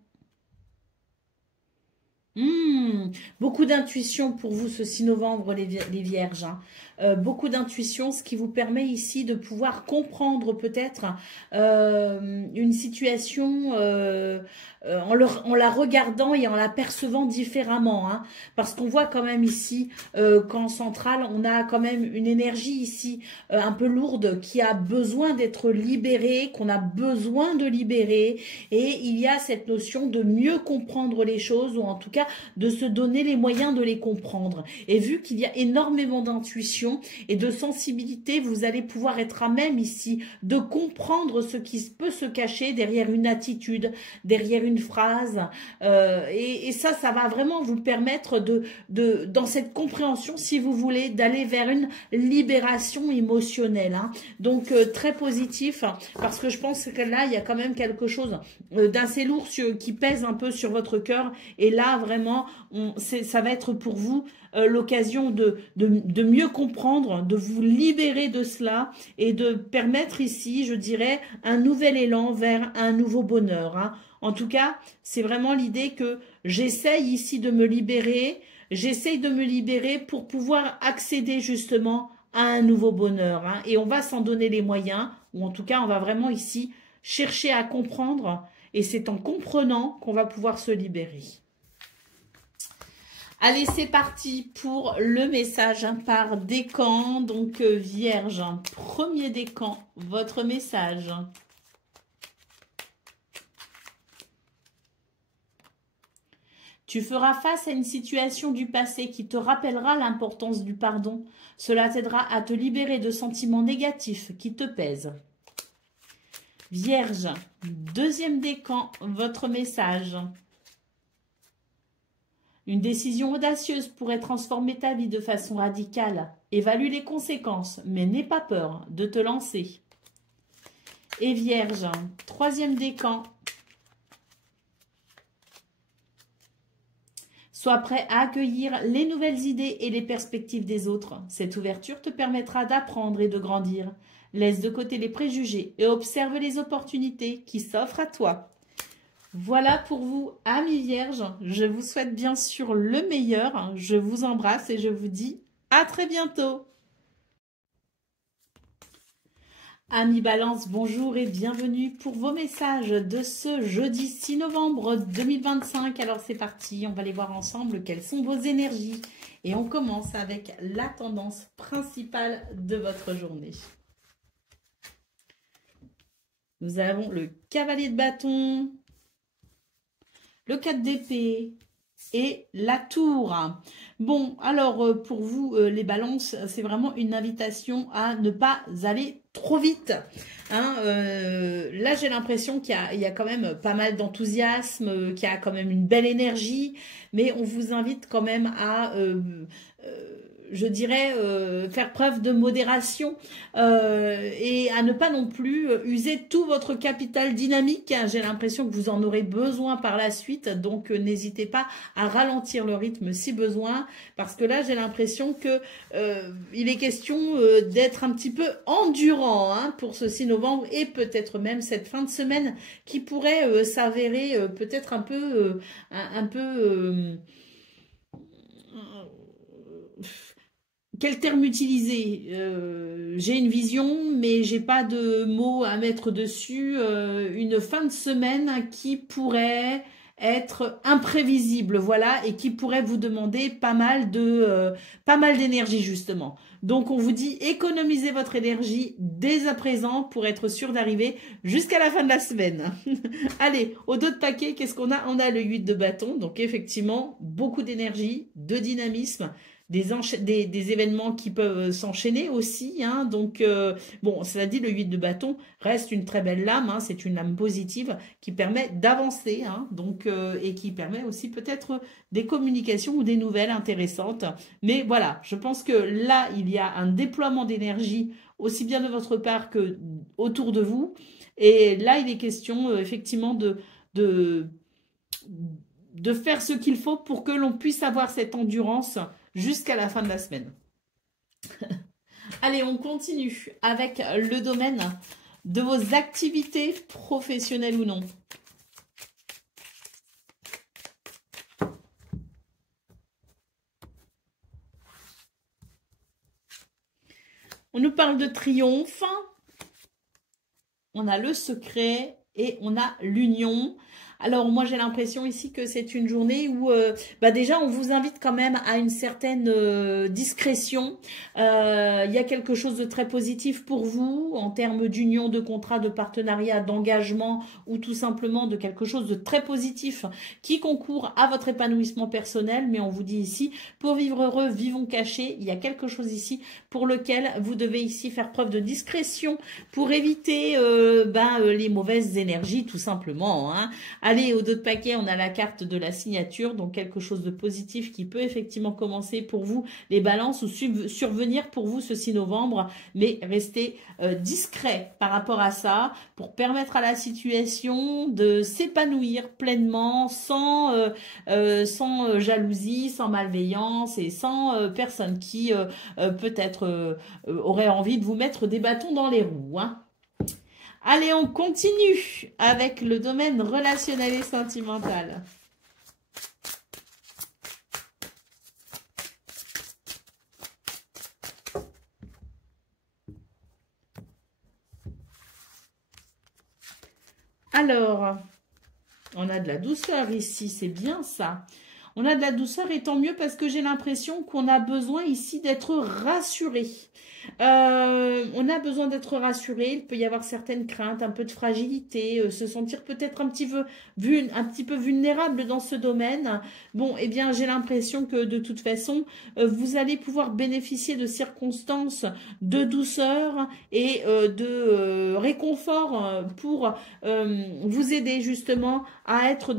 Beaucoup d'intuition pour vous ce 6 novembre, les vierges, hein. Beaucoup d'intuition, ce qui vous permet ici de pouvoir comprendre peut-être une situation en la regardant et en la percevant différemment, hein. Parce qu'on voit quand même ici qu'en centrale, on a quand même une énergie ici un peu lourde qui a besoin d'être libérée, qu'on a besoin de libérer. Et il y a cette notion de mieux comprendre les choses, ou en tout cas de se donner les moyens de les comprendre. Et vu qu'il y a énormément d'intuition et de sensibilité, vous allez pouvoir être à même ici de comprendre ce qui peut se cacher derrière une attitude, derrière une phrase. Et ça va vraiment vous permettre dans cette compréhension, si vous voulez, d'aller vers une libération émotionnelle, hein. Donc, très positif, parce que je pense que là, il y a quand même quelque chose d'assez lourd qui pèse un peu sur votre cœur. Et là, vraiment, ça va être pour vous l'occasion de mieux comprendre, de vous libérer de cela et de permettre ici, je dirais, un nouvel élan vers un nouveau bonheur, hein. En tout cas, c'est vraiment l'idée que j'essaye ici de me libérer, j'essaye de me libérer pour pouvoir accéder justement à un nouveau bonheur, hein. Et on va s'en donner les moyens, ou en tout cas, on va vraiment ici chercher à comprendre, et c'est en comprenant qu'on va pouvoir se libérer. Allez, c'est parti pour le message par décan. Donc, Vierge, premier décan, votre message. Tu feras face à une situation du passé qui te rappellera l'importance du pardon. Cela t'aidera à te libérer de sentiments négatifs qui te pèsent. Vierge, deuxième décan, votre message. Une décision audacieuse pourrait transformer ta vie de façon radicale. Évalue les conséquences, mais n'aie pas peur de te lancer. Et Vierge, troisième décan. Sois prêt à accueillir les nouvelles idées et les perspectives des autres. Cette ouverture te permettra d'apprendre et de grandir. Laisse de côté les préjugés et observe les opportunités qui s'offrent à toi. Voilà pour vous, amis vierges. Je vous souhaite bien sûr le meilleur. Je vous embrasse et je vous dis à très bientôt. Amis Balance, bonjour et bienvenue pour vos messages de ce jeudi 6 novembre 2025. Alors c'est parti, on va aller voir ensemble quelles sont vos énergies. Et on commence avec la tendance principale de votre journée. Nous avons le cavalier de bâton, le 4 d'épée et la tour. Bon, alors pour vous les balances, c'est vraiment une invitation à ne pas aller trop vite, hein. Là, j'ai l'impression qu'il y a quand même pas mal d'enthousiasme, qu'il y a quand même une belle énergie, mais on vous invite quand même à je dirais, faire preuve de modération et à ne pas non plus user tout votre capital dynamique. J'ai l'impression que vous en aurez besoin par la suite, donc n'hésitez pas à ralentir le rythme si besoin, parce que là, j'ai l'impression que il est question d'être un petit peu endurant hein, pour ce 6 novembre et peut-être même cette fin de semaine qui pourrait s'avérer peut-être un peu quel terme utiliser j'ai une vision, mais j'ai pas de mots à mettre dessus. Une fin de semaine qui pourrait être imprévisible, voilà, et qui pourrait vous demander pas mal d'énergie justement. Donc on vous dit économisez votre énergie dès à présent pour être sûr d'arriver jusqu'à la fin de la semaine. Allez, au dos de paquet, qu'est-ce qu'on a? On a le 8 de bâton, donc effectivement beaucoup d'énergie, de dynamisme des événements qui peuvent s'enchaîner aussi. Hein, donc, bon, cela dit, le 8 de bâton reste une très belle lame. Hein, c'est une lame positive qui permet d'avancer. Hein, donc, et qui permet aussi peut-être des communications ou des nouvelles intéressantes. Mais voilà, je pense que là, il y a un déploiement d'énergie aussi bien de votre part que autour de vous. Et là, il est question effectivement de, de faire ce qu'il faut pour que l'on puisse avoir cette endurance jusqu'à la fin de la semaine. Allez, on continue avec le domaine de vos activités professionnelles ou non. On nous parle de triomphe, on a le secret et on a l'union. Alors moi j'ai l'impression ici que c'est une journée où déjà on vous invite quand même à une certaine discrétion. Il y a quelque chose de très positif pour vous en termes d'union, de contrat, de partenariat, d'engagement ou tout simplement de quelque chose de très positif qui concourt à votre épanouissement personnel. Mais on vous dit ici, pour vivre heureux, vivons cachés. Il y a quelque chose ici pour lequel vous devez ici faire preuve de discrétion pour éviter les mauvaises énergies tout simplement. Hein. Allez, au dos de paquet, on a la carte de la signature, donc quelque chose de positif qui peut effectivement commencer pour vous, les balances, ou survenir pour vous ce 6 novembre, mais restez discret par rapport à ça, pour permettre à la situation de s'épanouir pleinement, sans jalousie, sans malveillance et sans personne qui peut-être aurait envie de vous mettre des bâtons dans les roues. Hein. Allez, on continue avec le domaine relationnel et sentimental. Alors, on a de la douceur ici, c'est bien ça. On a de la douceur et tant mieux parce que j'ai l'impression qu'on a besoin ici d'être rassuré. On a besoin d'être rassuré, il peut y avoir certaines craintes, un peu de fragilité, se sentir peut-être un petit peu vulnérable dans ce domaine. Bon, eh bien, j'ai l'impression que de toute façon, vous allez pouvoir bénéficier de circonstances de douceur et de réconfort pour vous aider justement à être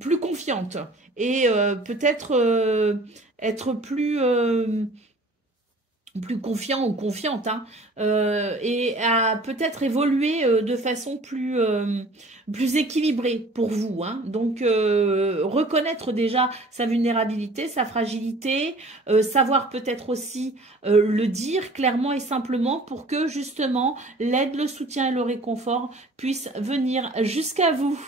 plus confiante et peut-être être plus confiant ou confiante hein, et à peut-être évoluer de façon plus équilibrée pour vous. Hein. Donc, reconnaître déjà sa vulnérabilité, sa fragilité, savoir peut-être aussi le dire clairement et simplement pour que justement l'aide, le soutien et le réconfort puissent venir jusqu'à vous.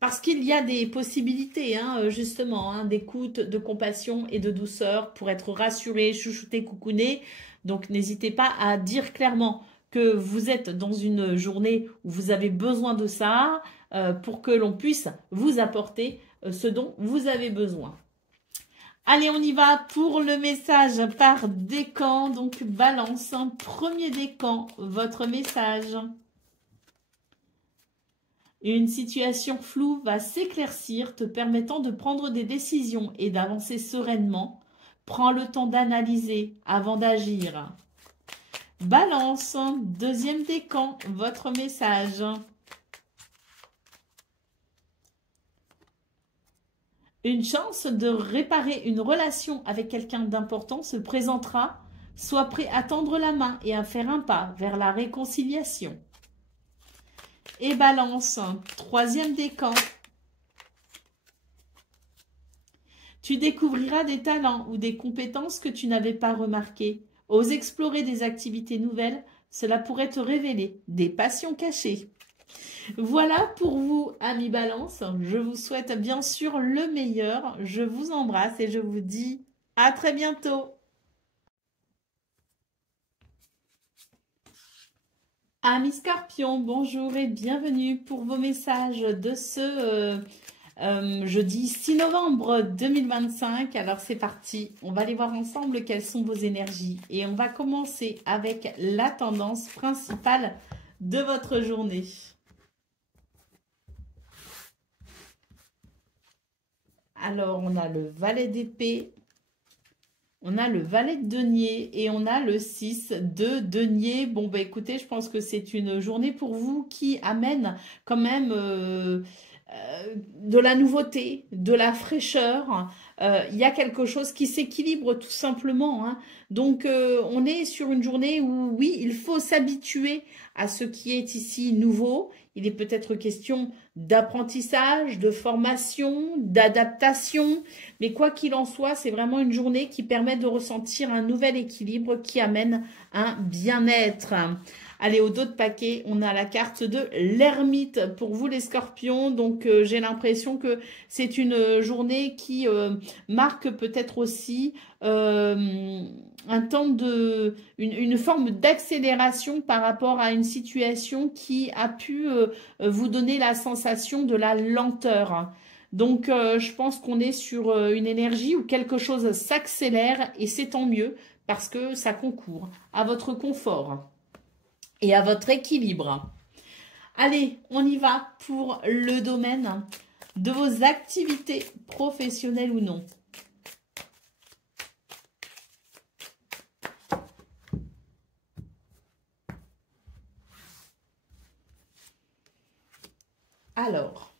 Parce qu'il y a des possibilités, hein, justement, hein, d'écoute, de compassion et de douceur pour être rassuré, chouchouté, coucouné. Donc, n'hésitez pas à dire clairement que vous êtes dans une journée où vous avez besoin de ça pour que l'on puisse vous apporter ce dont vous avez besoin. Allez, on y va pour le message par décan. Donc, balance, premier décan, votre message. Une situation floue va s'éclaircir, te permettant de prendre des décisions et d'avancer sereinement. Prends le temps d'analyser avant d'agir. Balance, deuxième décan, votre message. Une chance de réparer une relation avec quelqu'un d'important se présentera. Sois prêt à tendre la main et à faire un pas vers la réconciliation. Et Balance, troisième décan. Tu découvriras des talents ou des compétences que tu n'avais pas remarquées. Ose explorer des activités nouvelles, cela pourrait te révéler des passions cachées. Voilà pour vous, amis Balance. Je vous souhaite bien sûr le meilleur. Je vous embrasse et je vous dis à très bientôt. Amis Scorpions, bonjour et bienvenue pour vos messages de ce jeudi 6 novembre 2025. Alors c'est parti, on va aller voir ensemble quelles sont vos énergies. Et on va commencer avec la tendance principale de votre journée. Alors on a le valet d'épée, on a le valet de denier et on a le 6 de denier. Bon, bah écoutez, je pense que c'est une journée pour vous qui amène quand même de la nouveauté, de la fraîcheur. Il y a quelque chose qui s'équilibre tout simplement, hein. Donc, on est sur une journée où, oui, il faut s'habituer à ce qui est ici nouveau. Il est peut-être question d'apprentissage, de formation, d'adaptation. Mais quoi qu'il en soit, c'est vraiment une journée qui permet de ressentir un nouvel équilibre qui amène un bien-être. Allez, au dos de paquet, on a la carte de l'ermite pour vous les scorpions. Donc, j'ai l'impression que c'est une journée qui marque peut-être aussi un temps une forme d'accélération par rapport à une situation qui a pu vous donner la sensation de la lenteur. Donc, je pense qu'on est sur une énergie où quelque chose s'accélère et c'est tant mieux parce que ça concourt à votre confort et à votre équilibre. Allez, on y va pour le domaine de vos activités professionnelles ou non. Alors,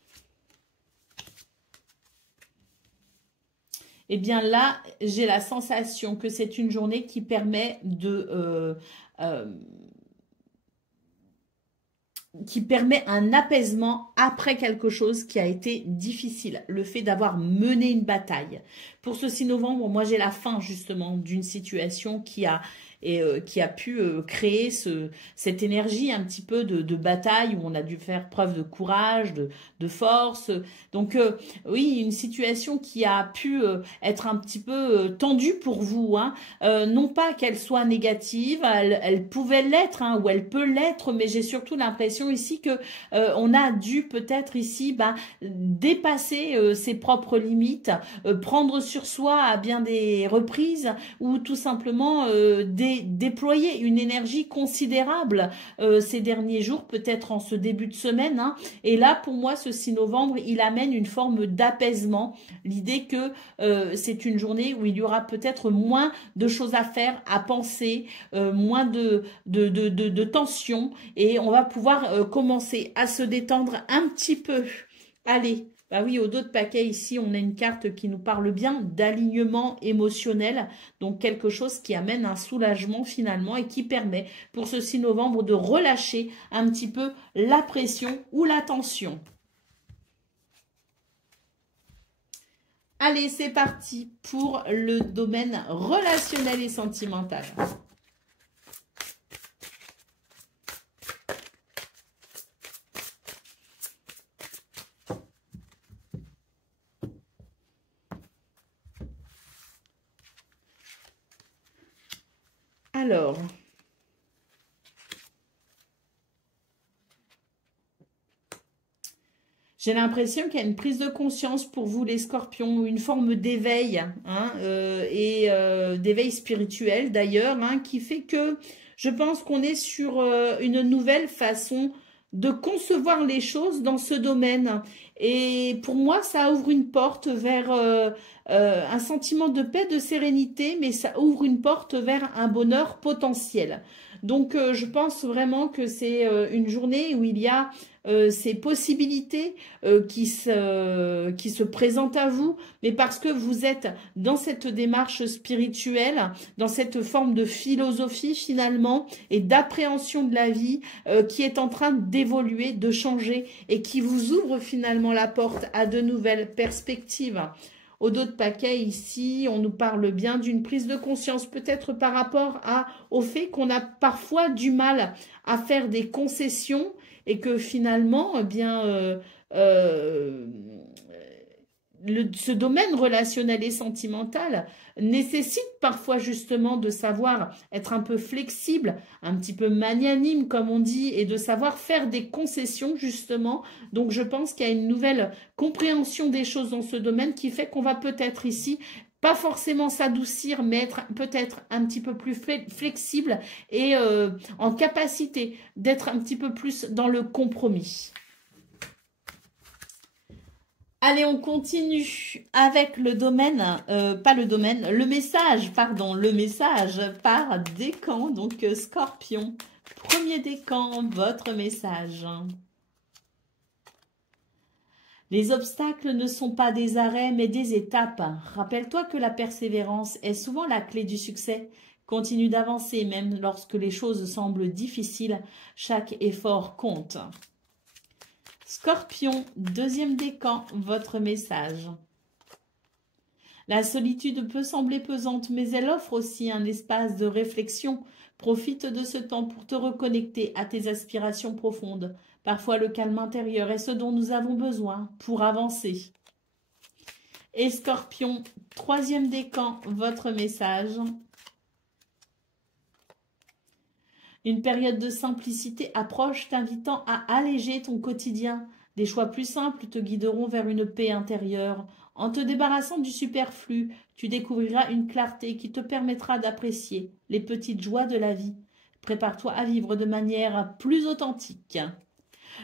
eh bien là, j'ai la sensation que c'est une journée qui permet un apaisement après quelque chose qui a été difficile. Le fait d'avoir mené une bataille. Pour ce 6 novembre, moi j'ai la fin justement d'une situation qui a pu créer cette énergie un petit peu de bataille où on a dû faire preuve de courage, de force. Donc oui, une situation qui a pu être un petit peu tendue pour vous, hein. Non pas qu'elle soit négative, elle pouvait l'être, hein, ou elle peut l'être, mais j'ai surtout l'impression ici que on a dû peut-être ici dépasser ses propres limites, prendre sur soi à bien des reprises, ou tout simplement déployer une énergie considérable ces derniers jours, peut-être en ce début de semaine, hein. Et là, pour moi, ce 6 novembre, il amène une forme d'apaisement. L'idée que c'est une journée où il y aura peut-être moins de choses à faire, à penser, moins de tension, et on va pouvoir commencer à se détendre un petit peu. Allez. Bah oui, au dos de paquet, ici, on a une carte qui nous parle bien d'alignement émotionnel. Donc, quelque chose qui amène un soulagement finalement et qui permet pour ce 6 novembre de relâcher un petit peu la pression ou la tension. Allez, c'est parti pour le domaine relationnel et sentimental. Alors, j'ai l'impression qu'il y a une prise de conscience pour vous les scorpions, une forme d'éveil, hein, d'éveil spirituel d'ailleurs, hein, qui fait que je pense qu'on est sur une nouvelle façon de concevoir les choses dans ce domaine. Et pour moi, ça ouvre une porte vers un sentiment de paix, de sérénité, mais ça ouvre une porte vers un bonheur potentiel. Donc, je pense vraiment que c'est une journée où il y a ces possibilités qui se présentent à vous, mais parce que vous êtes dans cette démarche spirituelle, dans cette forme de philosophie finalement, et d'appréhension de la vie qui est en train d'évoluer, de changer, et qui vous ouvre finalement la porte à de nouvelles perspectives. Au dos de paquet, ici, on nous parle bien d'une prise de conscience, peut-être par rapport au fait qu'on a parfois du mal à faire des concessions et que finalement, eh bien, ce domaine relationnel et sentimental nécessite parfois justement de savoir être un peu flexible, un petit peu magnanime comme on dit, et de savoir faire des concessions justement. Donc je pense qu'il y a une nouvelle compréhension des choses dans ce domaine qui fait qu'on va peut-être ici pas forcément s'adoucir, mais être peut-être un petit peu plus flexible et en capacité d'être un petit peu plus dans le compromis. Allez, on continue avec le domaine, le message par décan, donc Scorpion. Premier décan, votre message. Les obstacles ne sont pas des arrêts, mais des étapes. Rappelle-toi que la persévérance est souvent la clé du succès. Continue d'avancer, même lorsque les choses semblent difficiles. Chaque effort compte. Scorpion, deuxième décan, votre message. La solitude peut sembler pesante, mais elle offre aussi un espace de réflexion. Profite de ce temps pour te reconnecter à tes aspirations profondes. Parfois, le calme intérieur est ce dont nous avons besoin pour avancer. Et Scorpion, troisième décan, votre message. Une période de simplicité approche, t'invitant à alléger ton quotidien. Des choix plus simples te guideront vers une paix intérieure. En te débarrassant du superflu, tu découvriras une clarté qui te permettra d'apprécier les petites joies de la vie. Prépare-toi à vivre de manière plus authentique.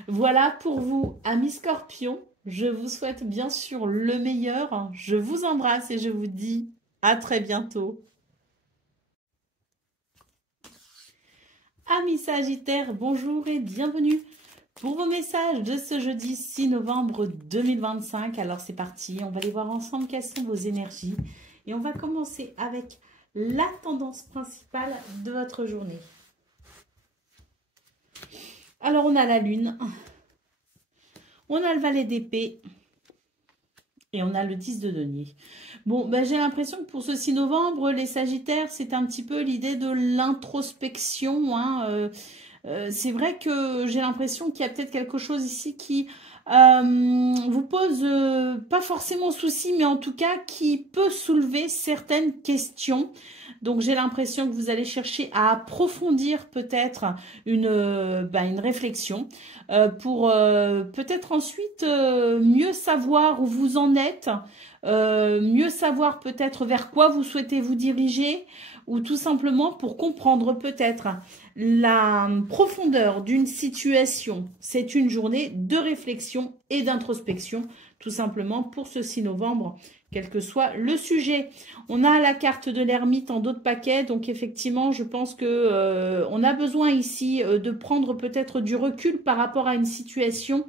Voilà pour vous, amis Scorpions. Je vous souhaite bien sûr le meilleur. Je vous embrasse et je vous dis à très bientôt. Amis Sagittaires, bonjour et bienvenue pour vos messages de ce jeudi 6 novembre 2025. Alors c'est parti, on va aller voir ensemble quelles sont vos énergies. Et on va commencer avec la tendance principale de votre journée. Alors on a la lune, on a le valet d'épée et on a le 10 de denier. Bon, ben, j'ai l'impression que pour ce 6 novembre, les Sagittaires, c'est un petit peu l'idée de l'introspection. Hein, c'est vrai que j'ai l'impression qu'il y a peut-être quelque chose ici qui vous pose pas forcément souci, mais en tout cas qui peut soulever certaines questions. Donc j'ai l'impression que vous allez chercher à approfondir peut-être une réflexion pour peut-être ensuite mieux savoir où vous en êtes, mieux savoir peut-être vers quoi vous souhaitez vous diriger, ou tout simplement pour comprendre peut-être la profondeur d'une situation. C'est une journée de réflexion et d'introspection, tout simplement pour ce 6 novembre, quel que soit le sujet. On a la carte de l'ermite en dos de paquet, donc effectivement, je pense que on a besoin ici de prendre peut-être du recul par rapport à une situation.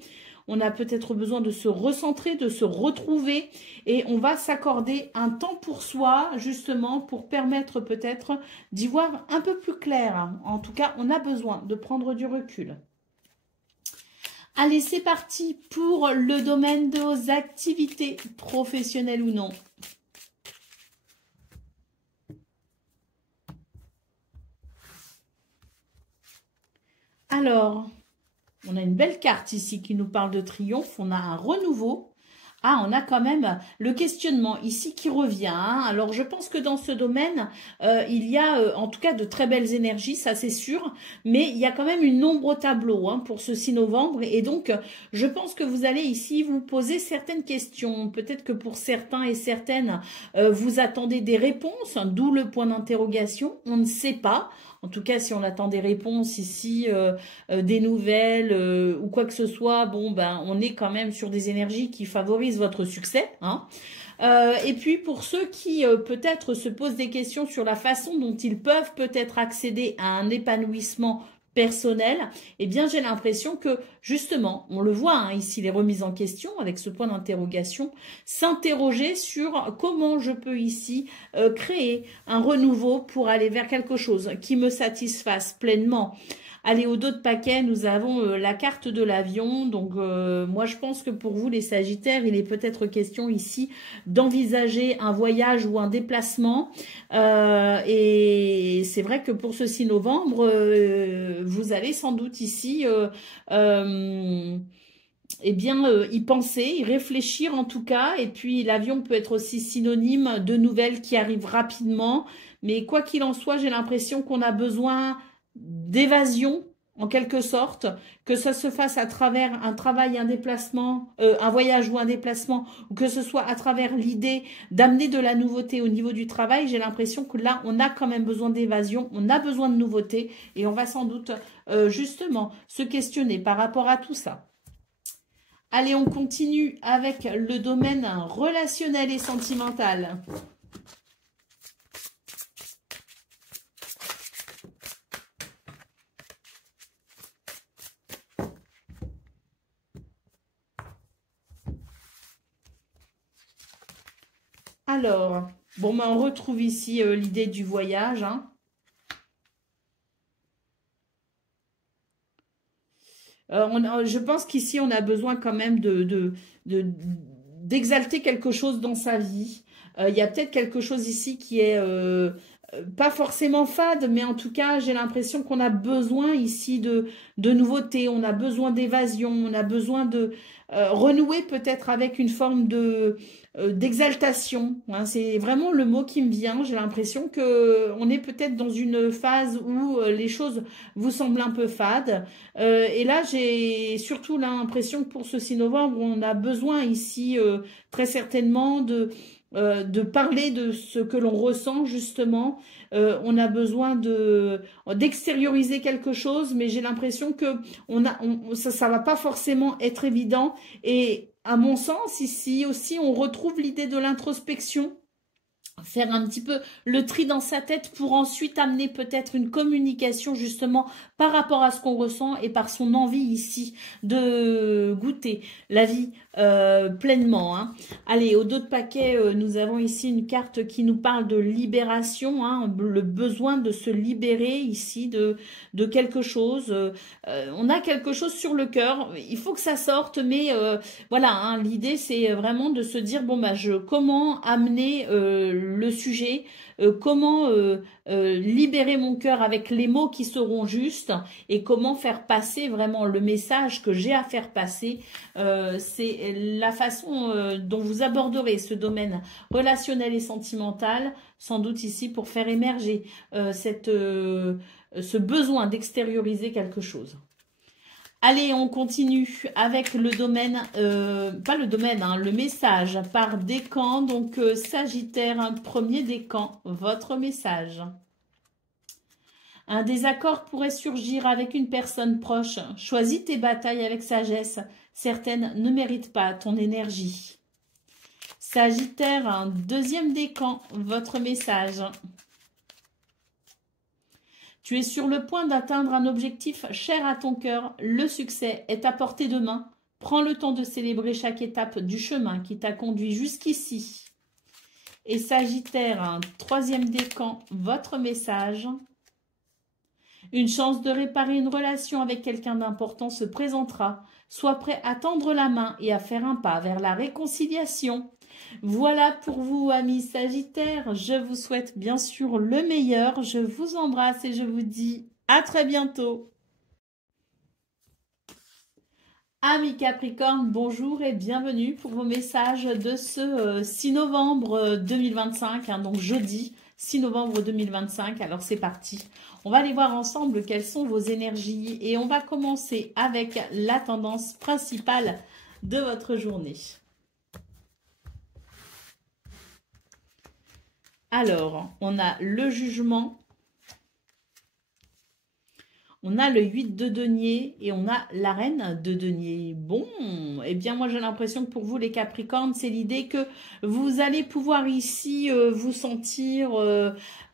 On a peut-être besoin de se recentrer, de se retrouver, et on va s'accorder un temps pour soi, justement, pour permettre peut-être d'y voir un peu plus clair. En tout cas, on a besoin de prendre du recul. Allez, c'est parti pour le domaine de vos activités professionnelles ou non. Alors, on a une belle carte ici qui nous parle de triomphe. On a un renouveau. Ah, on a quand même le questionnement ici qui revient, hein. Alors, je pense que dans ce domaine, il y a en tout cas de très belles énergies, ça c'est sûr, mais il y a quand même une ombre au tableau, hein, pour ce 6 novembre. Et donc, je pense que vous allez ici vous poser certaines questions. Peut-être que pour certains et certaines, vous attendez des réponses, hein, d'où le point d'interrogation. On ne sait pas. En tout cas, si on attend des réponses ici, des nouvelles ou quoi que ce soit, bon, ben, on est quand même sur des énergies qui favorisent votre succès, hein. Et puis pour ceux qui peut-être se posent des questions sur la façon dont ils peuvent peut-être accéder à un épanouissement personnel, eh bien j'ai l'impression que justement, on le voit, hein, ici les remises en question avec ce point d'interrogation, s'interroger sur comment je peux ici créer un renouveau pour aller vers quelque chose qui me satisfasse pleinement. Allez, au dos de paquet, nous avons la carte de l'avion. Donc, moi, je pense que pour vous, les Sagittaires, il est peut-être question ici d'envisager un voyage ou un déplacement. Et c'est vrai que pour ce 6 novembre, vous allez sans doute ici... eh bien, y penser, y réfléchir en tout cas. Et puis, l'avion peut être aussi synonyme de nouvelles qui arrivent rapidement. Mais quoi qu'il en soit, j'ai l'impression qu'on a besoin d'évasion, en quelque sorte, que ça se fasse à travers un travail, un déplacement, un voyage ou un déplacement, ou que ce soit à travers l'idée d'amener de la nouveauté au niveau du travail. J'ai l'impression que là, on a quand même besoin d'évasion, on a besoin de nouveauté, et on va sans doute justement se questionner par rapport à tout ça. Allez, on continue avec le domaine relationnel et sentimental. Alors, bon, ben, on retrouve ici l'idée du voyage, hein. Je pense qu'ici, on a besoin quand même d'exalter quelque chose dans sa vie. Il y a peut-être quelque chose ici qui est pas forcément fade, mais en tout cas, j'ai l'impression qu'on a besoin ici de nouveautés, on a besoin d'évasion, on a besoin de renouer peut-être avec une forme d'exaltation, hein. C'est vraiment le mot qui me vient. J'ai l'impression que on est peut-être dans une phase où les choses vous semblent un peu fades. Et là, j'ai surtout l'impression que pour ce 6 novembre, on a besoin ici très certainement de parler de ce que l'on ressent justement. On a besoin d'extérioriser quelque chose, mais j'ai l'impression que ça va pas forcément être évident. Et à mon sens, ici aussi, on retrouve l'idée de l'introspection, faire un petit peu le tri dans sa tête pour ensuite amener peut-être une communication justement par rapport à ce qu'on ressent et par son envie ici de goûter la vie pleinement, hein. Allez, au dos de paquet, nous avons ici une carte qui nous parle de libération, hein, le besoin de se libérer ici de quelque chose. On a quelque chose sur le cœur, il faut que ça sorte, mais voilà, hein, l'idée c'est vraiment de se dire, bon bah comment amener le sujet, comment libérer mon cœur avec les mots qui seront justes et comment faire passer vraiment le message que j'ai à faire passer. C'est la façon dont vous aborderez ce domaine relationnel et sentimental, sans doute ici pour faire émerger ce besoin d'extérioriser quelque chose. Allez, on continue avec le domaine, pas le domaine, hein, le message par décan. Donc, Sagittaire, un premier décan, votre message. Un désaccord pourrait surgir avec une personne proche. Choisis tes batailles avec sagesse. Certaines ne méritent pas ton énergie. Sagittaire, un deuxième décan, votre message. Tu es sur le point d'atteindre un objectif cher à ton cœur. Le succès est à portée de main. Prends le temps de célébrer chaque étape du chemin qui t'a conduit jusqu'ici. Et Sagittaire, un troisième décan, votre message. Une chance de réparer une relation avec quelqu'un d'important se présentera. Sois prêt à tendre la main et à faire un pas vers la réconciliation. Voilà pour vous, amis Sagittaires. Je vous souhaite bien sûr le meilleur. Je vous embrasse et je vous dis à très bientôt. Amis Capricorne, bonjour et bienvenue pour vos messages de ce 6 novembre 2025, hein, donc jeudi 6 novembre 2025. Alors c'est parti, on va aller voir ensemble quelles sont vos énergies et on va commencer avec la tendance principale de votre journée. Alors, on a le jugement. On a le 8 de denier et on a la reine de denier. Bon, eh bien moi j'ai l'impression que pour vous les Capricornes, c'est l'idée que vous allez pouvoir ici vous sentir,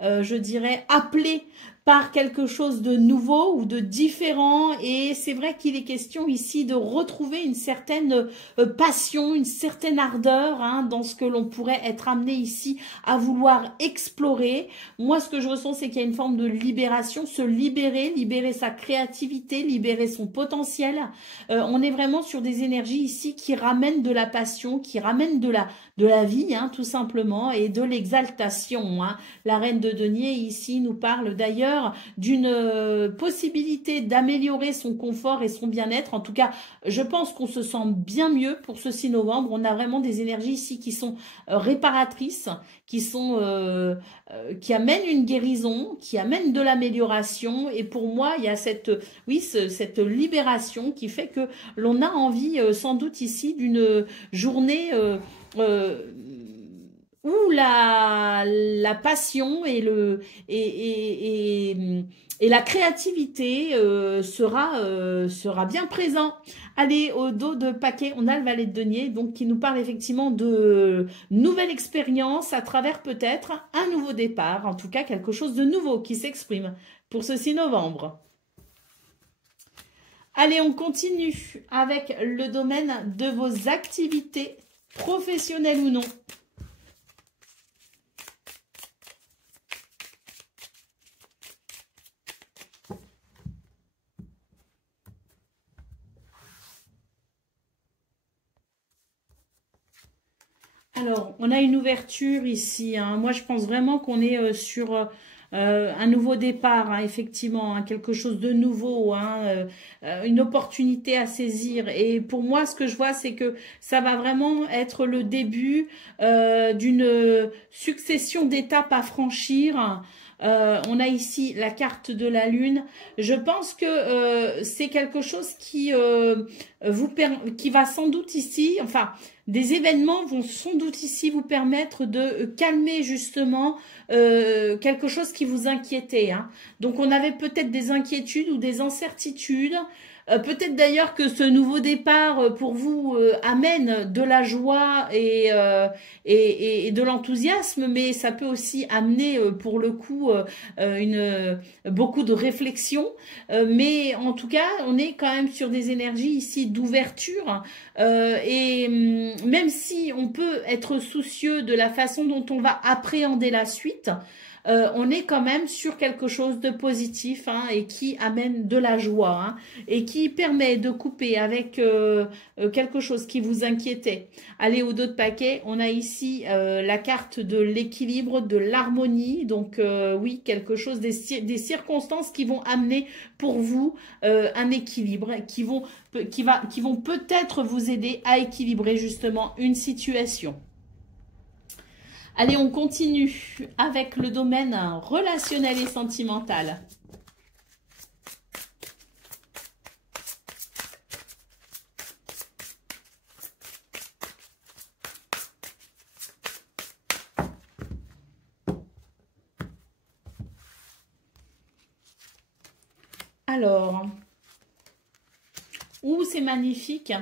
je dirais, appelé par quelque chose de nouveau ou de différent. Et c'est vrai qu'il est question ici de retrouver une certaine passion, une certaine ardeur hein, dans ce que l'on pourrait être amené ici à vouloir explorer. Moi, ce que je ressens, c'est qu'il y a une forme de libération, se libérer, libérer sa créativité, libérer son potentiel. On est vraiment sur des énergies ici qui ramènent de la passion, qui ramènent de la vie, hein, tout simplement, et de l'exaltation. Hein. La reine de denier ici nous parle d'ailleurs d'une possibilité d'améliorer son confort et son bien-être. En tout cas, je pense qu'on se sent bien mieux pour ce 6 novembre. On a vraiment des énergies ici qui sont réparatrices, qui amènent une guérison, qui amènent de l'amélioration. Et pour moi, il y a cette libération qui fait que l'on a envie, sans doute ici, d'une journée où la passion et la créativité sera bien présent. Allez, au dos de paquet, on a le valet de denier, donc qui nous parle effectivement de nouvelles expériences à travers peut-être un nouveau départ, en tout cas quelque chose de nouveau qui s'exprime pour ce 6 novembre. Allez, on continue avec le domaine de vos activités professionnelles ou non. Alors, on a une ouverture ici. Hein. Moi, je pense vraiment qu'on est sur un nouveau départ, hein, effectivement, hein, quelque chose de nouveau, hein, une opportunité à saisir. Et pour moi, ce que je vois, c'est que ça va vraiment être le début d'une succession d'étapes à franchir. On a ici la carte de la lune. Je pense que c'est quelque chose qui va sans doute ici, enfin, des événements vont sans doute ici vous permettre de calmer justement quelque chose qui vous inquiétait. Hein. Donc on avait peut-être des inquiétudes ou des incertitudes. Peut-être d'ailleurs que ce nouveau départ pour vous amène de la joie et de l'enthousiasme, mais ça peut aussi amener pour le coup beaucoup de réflexion. Mais en tout cas, on est quand même sur des énergies ici d'ouverture et même si on peut être soucieux de la façon dont on va appréhender la suite, on est quand même sur quelque chose de positif hein, et qui amène de la joie hein, et qui permet de couper avec quelque chose qui vous inquiétait. Allez, au dos de paquet, on a ici la carte de l'équilibre, de l'harmonie. Donc oui, quelque chose, des circonstances qui vont amener pour vous un équilibre, qui vont peut-être vous aider à équilibrer justement une situation. Allez, on continue avec le domaine relationnel et sentimental. Alors, c'est magnifique.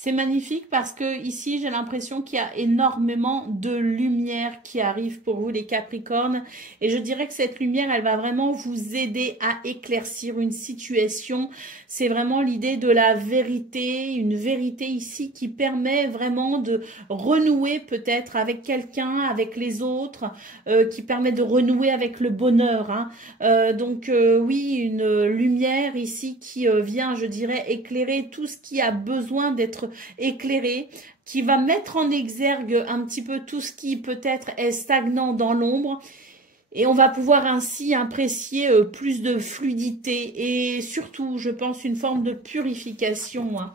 C'est magnifique parce que ici, j'ai l'impression qu'il y a énormément de lumière qui arrive pour vous les Capricornes. Et je dirais que cette lumière, elle va vraiment vous aider à éclaircir une situation. C'est vraiment l'idée de la vérité, une vérité ici qui permet vraiment de renouer peut-être avec quelqu'un, avec les autres, qui permet de renouer avec le bonheur. Hein. Donc oui, une lumière ici qui vient, je dirais, éclairer tout ce qui a besoin d'être éclairé, qui va mettre en exergue un petit peu tout ce qui peut-être est stagnant dans l'ombre. Et on va pouvoir ainsi apprécier plus de fluidité et surtout, je pense, une forme de purification, hein,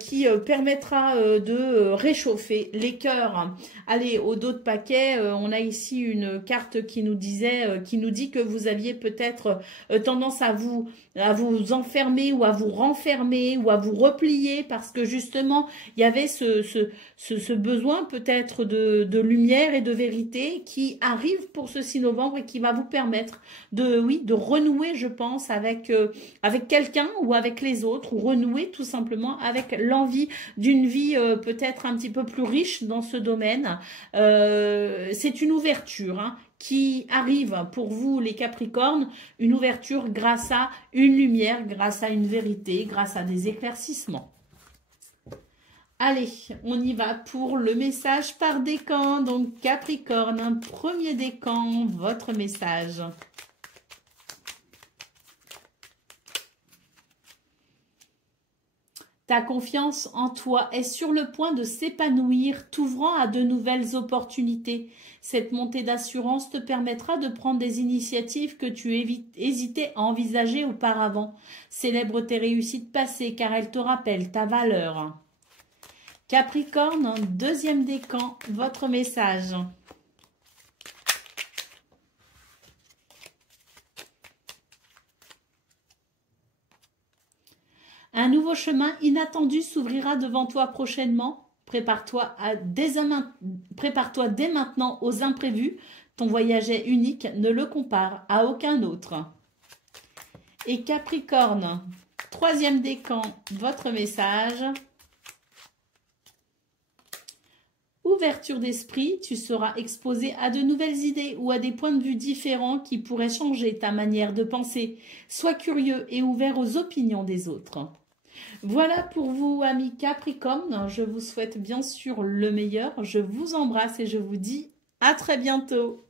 qui permettra de réchauffer les cœurs. Allez, au dos de paquet, on a ici une carte qui nous disait, qui nous dit que vous aviez peut-être tendance à vous enfermer ou à vous renfermer ou à vous replier parce que justement, il y avait ce besoin peut-être de lumière et de vérité qui arrive pour ce 6 novembre et qui va vous permettre de renouer, je pense, avec quelqu'un ou avec les autres, ou renouer tout simplement avec l'envie d'une vie peut-être un petit peu plus riche dans ce domaine. C'est une ouverture, hein, qui arrive pour vous les Capricornes, une ouverture grâce à une lumière, grâce à une vérité, grâce à des éclaircissements. Allez, on y va pour le message par décan. Donc Capricorne, un premier décan, votre message. Ta confiance en toi est sur le point de s'épanouir, t'ouvrant à de nouvelles opportunités. Cette montée d'assurance te permettra de prendre des initiatives que tu hésitais à envisager auparavant. Célèbre tes réussites passées car elles te rappellent ta valeur. Capricorne, deuxième décan, votre message. Un nouveau chemin inattendu s'ouvrira devant toi prochainement. Prépare-toi dès maintenant aux imprévus. Ton voyage est unique, ne le compare à aucun autre. Et Capricorne, troisième décan, votre message. Ouverture d'esprit, tu seras exposé à de nouvelles idées ou à des points de vue différents qui pourraient changer ta manière de penser. Sois curieux et ouvert aux opinions des autres. Voilà pour vous, amis Capricorne. Je vous souhaite bien sûr le meilleur. Je vous embrasse et je vous dis à très bientôt.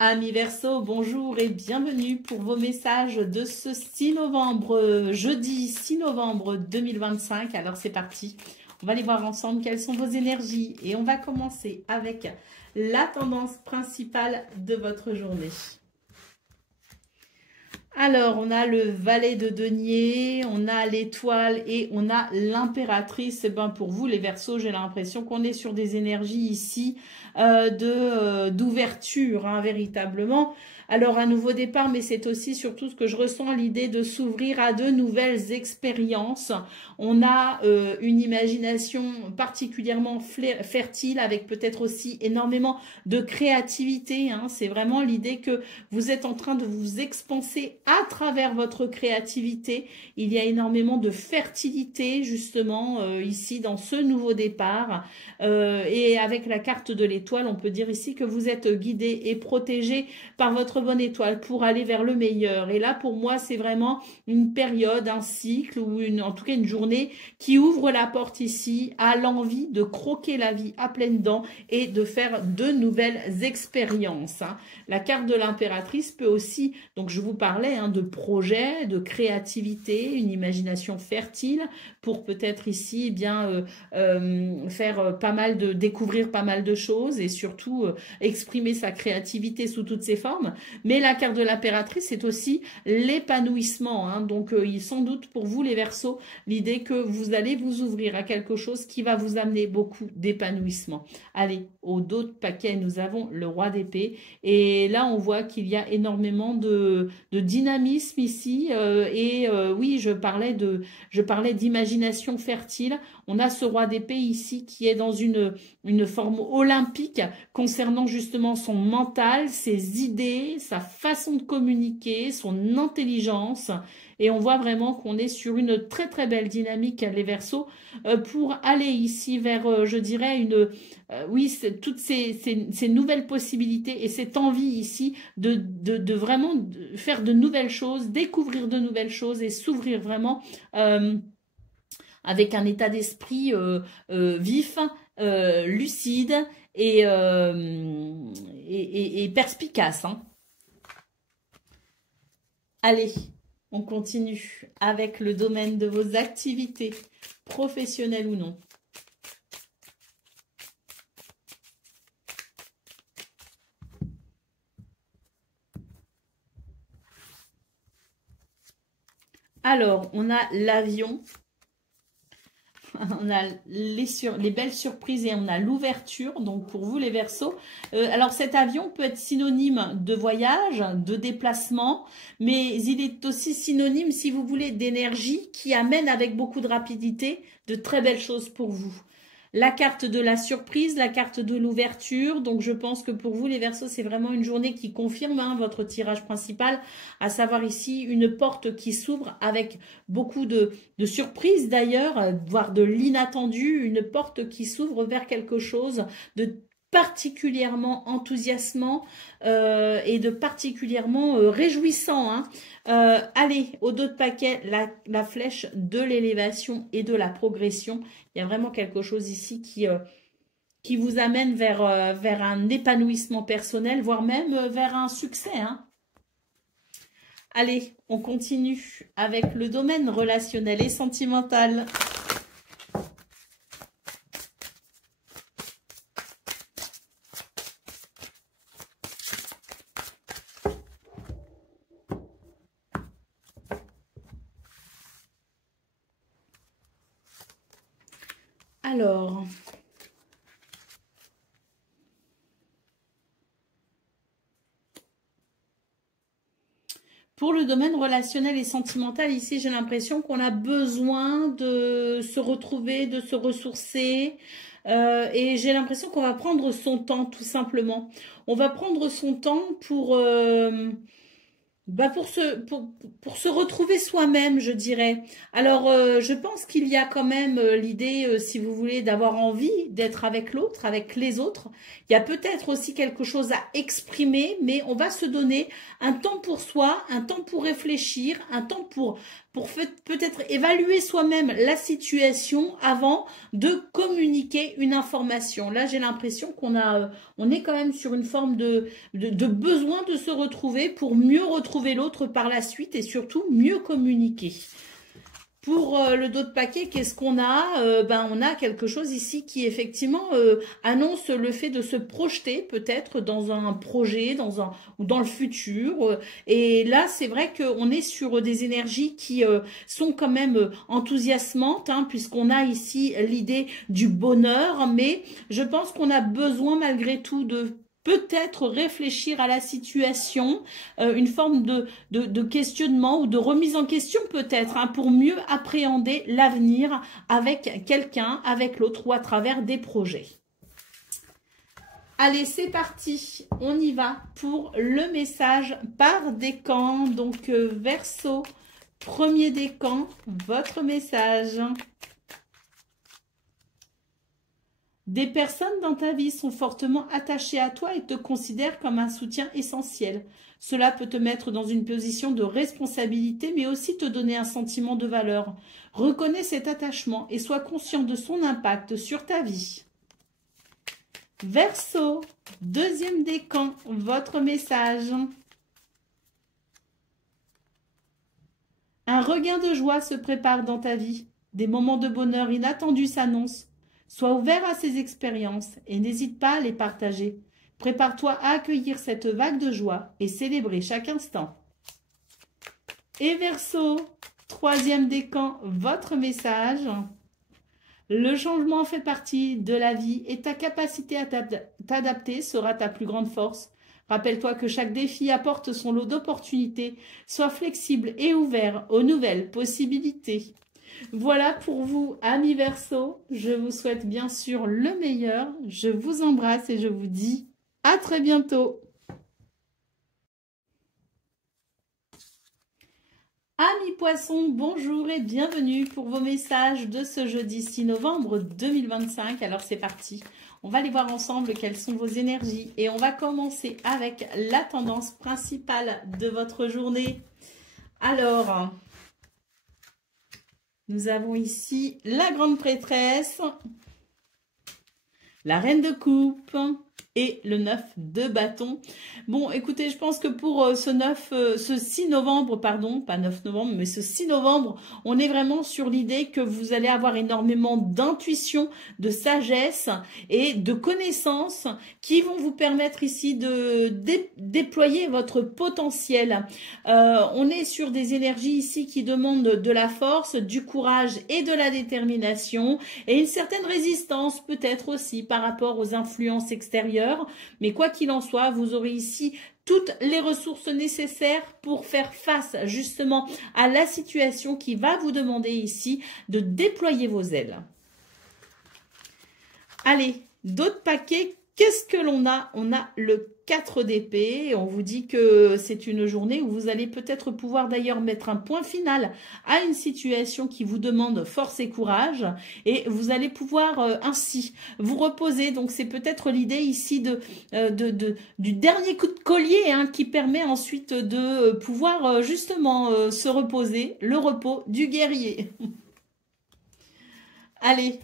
Amis Verseau, bonjour et bienvenue pour vos messages de ce 6 novembre, jeudi 6 novembre 2025. Alors c'est parti, on va aller voir ensemble quelles sont vos énergies et on va commencer avec la tendance principale de votre journée. Alors, on a le valet de denier, on a l'étoile et on a l'impératrice. Et ben pour vous, les Verseaux, j'ai l'impression qu'on est sur des énergies ici d'ouverture, hein, véritablement. Alors, un nouveau départ, mais c'est aussi surtout ce que je ressens, l'idée de s'ouvrir à de nouvelles expériences. On a une imagination particulièrement fertile, avec peut-être aussi énormément de créativité, hein. C'est vraiment l'idée que vous êtes en train de vous expanser à travers votre créativité. Il y a énormément de fertilité, justement, ici, dans ce nouveau départ. Et avec la carte de l'étoile, on peut dire ici que vous êtes guidé et protégé par votre bonne étoile pour aller vers le meilleur. Et là, pour moi, c'est vraiment une période, un cycle ou en tout cas une journée qui ouvre la porte ici à l'envie de croquer la vie à pleines dents et de faire de nouvelles expériences, hein. La carte de l'impératrice peut aussi, donc je vous parlais, hein, de projets, de créativité, une imagination fertile pour peut-être ici eh bien faire pas mal de découvrir pas mal de choses et surtout exprimer sa créativité sous toutes ses formes. Mais la carte de l'impératrice, c'est aussi l'épanouissement, hein. Donc, sans doute pour vous, les Verseaux, l'idée que vous allez vous ouvrir à quelque chose qui va vous amener beaucoup d'épanouissement. Allez, au dos de paquet, nous avons le roi d'épée. Et là, on voit qu'il y a énormément de dynamisme ici. Oui, je parlais d'imagination fertile. On a ce roi d'épée ici qui est dans une forme olympique concernant justement son mental, ses idées, sa façon de communiquer, son intelligence. Et on voit vraiment qu'on est sur une très très belle dynamique, les Verseaux, pour aller ici vers, je dirais, oui, toutes ces nouvelles possibilités et cette envie ici de vraiment faire de nouvelles choses, découvrir de nouvelles choses et s'ouvrir vraiment avec un état d'esprit vif, lucide et perspicace, hein. Allez, on continue avec le domaine de vos activités, professionnelles ou non. Alors, on a l'avion. On a les belles surprises et on a l'ouverture. Donc, pour vous, les Verseaux. Alors, cet avion peut être synonyme de voyage, de déplacement. Mais il est aussi synonyme, si vous voulez, d'énergie qui amène avec beaucoup de rapidité de très belles choses pour vous. La carte de la surprise, la carte de l'ouverture. Donc, je pense que pour vous, les Verseaux, c'est vraiment une journée qui confirme votre tirage principal, à savoir ici une porte qui s'ouvre avec beaucoup de surprises d'ailleurs, voire de l'inattendu, une porte qui s'ouvre vers quelque chose de particulièrement enthousiasmant et de particulièrement réjouissant. Hein. Allez, au dos de paquet, la flèche de l'élévation et de la progression. Il y a vraiment quelque chose ici qui vous amène vers un épanouissement personnel, voire même vers un succès. Hein. Allez, on continue avec le domaine relationnel et sentimental. Alors, pour le domaine relationnel et sentimental, ici, j'ai l'impression qu'on a besoin de se retrouver, de se ressourcer. Et j'ai l'impression qu'on va prendre son temps, tout simplement. On va prendre son temps pour pour se retrouver soi-même, je dirais. Alors, je pense qu'il y a quand même l'idée, si vous voulez, d'avoir envie d'être avec l'autre, avec les autres. Il y a peut-être aussi quelque chose à exprimer, mais on va se donner un temps pour soi, un temps pour réfléchir, un temps pour peut-être évaluer soi-même la situation avant de communiquer une information. Là, j'ai l'impression on est quand même sur une forme de besoin de se retrouver pour mieux retrouver l'autre par la suite et surtout mieux communiquer. Pour le dos de paquet, qu'est-ce qu'on a? On a quelque chose ici qui effectivement annonce le fait de se projeter peut-être dans un projet, ou dans le futur. Et là, c'est vrai qu'on est sur des énergies qui sont quand même enthousiasmantes, hein, puisqu'on a ici l'idée du bonheur. Mais je pense qu'on a besoin malgré tout de peut-être réfléchir à la situation, une forme de questionnement ou de remise en question peut-être, hein, pour mieux appréhender l'avenir avec quelqu'un, avec l'autre ou à travers des projets. Allez, c'est parti, on y va pour le message par décan. Donc, Verseau, premier décan, votre message. Des personnes dans ta vie sont fortement attachées à toi et te considèrent comme un soutien essentiel. Cela peut te mettre dans une position de responsabilité, mais aussi te donner un sentiment de valeur. Reconnais cet attachement et sois conscient de son impact sur ta vie. Verseau, deuxième décan, votre message. Un regain de joie se prépare dans ta vie. Des moments de bonheur inattendus s'annoncent. Sois ouvert à ces expériences et n'hésite pas à les partager. Prépare-toi à accueillir cette vague de joie et célébrer chaque instant. Et Verseau, troisième décan, votre message. Le changement fait partie de la vie et ta capacité à t'adapter sera ta plus grande force. Rappelle-toi que chaque défi apporte son lot d'opportunités. Sois flexible et ouvert aux nouvelles possibilités. Voilà pour vous, amis Verseau. Je vous souhaite bien sûr le meilleur. Je vous embrasse et je vous dis à très bientôt. Amis Poissons, bonjour et bienvenue pour vos messages de ce jeudi 6 novembre 2025. Alors c'est parti, on va aller voir ensemble quelles sont vos énergies et on va commencer avec la tendance principale de votre journée. Alors, nous avons ici la grande prêtresse, la reine de coupe, et le 9 de bâton. Bon, écoutez, je pense que pour ce 6 novembre, pardon, pas 9 novembre, mais ce 6 novembre, on est vraiment sur l'idée que vous allez avoir énormément d'intuition, de sagesse et de connaissances qui vont vous permettre ici de déployer votre potentiel. On est sur des énergies ici qui demandent de la force, du courage et de la détermination et une certaine résistance peut-être aussi par rapport aux influences extérieures. Mais quoi qu'il en soit, vous aurez ici toutes les ressources nécessaires pour faire face justement à la situation qui va vous demander ici de déployer vos ailes. Allez, d'autres paquets. Qu'est-ce que l'on a? On a le 4 d'épée. On vous dit que c'est une journée où vous allez peut-être pouvoir d'ailleurs mettre un point final à une situation qui vous demande force et courage. Et vous allez pouvoir ainsi vous reposer. Donc c'est peut-être l'idée ici du dernier coup de collier hein, qui permet ensuite de pouvoir justement se reposer. Le repos du guerrier. Allez.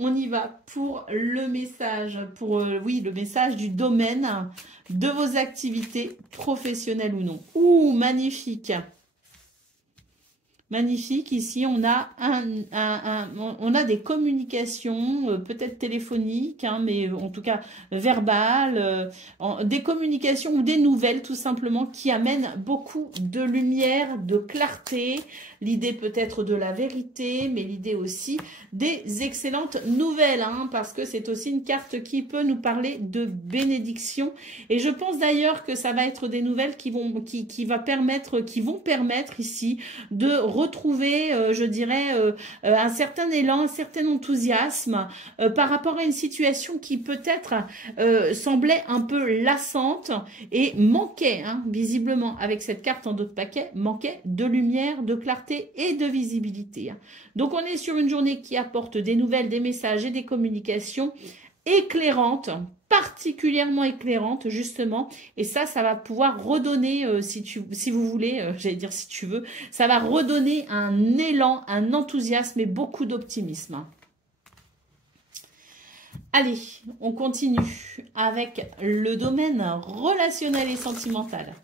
On y va pour le message, oui, le message du domaine de vos activités professionnelles ou non. Ouh, magnifique. Magnifique, ici on a on a des communications, peut-être téléphoniques, hein, mais en tout cas verbales, des communications ou des nouvelles tout simplement qui amènent beaucoup de lumière, de clarté, l'idée peut-être de la vérité, mais l'idée aussi des excellentes nouvelles, hein, parce que c'est aussi une carte qui peut nous parler de bénédiction. Et je pense d'ailleurs que ça va être des nouvelles qui vont permettre ici de retrouver, je dirais, un certain élan, un certain enthousiasme par rapport à une situation qui peut-être semblait un peu lassante et manquait, hein, visiblement, avec cette carte en dos de paquet, manquait de lumière, de clarté et de visibilité. Donc, on est sur une journée qui apporte des nouvelles, des messages et des communications éclairantes, particulièrement éclairante justement, et ça va pouvoir redonner si vous voulez, j'allais dire si tu veux, ça va redonner un élan, un enthousiasme et beaucoup d'optimisme. Allez, on continue avec le domaine relationnel et sentimental.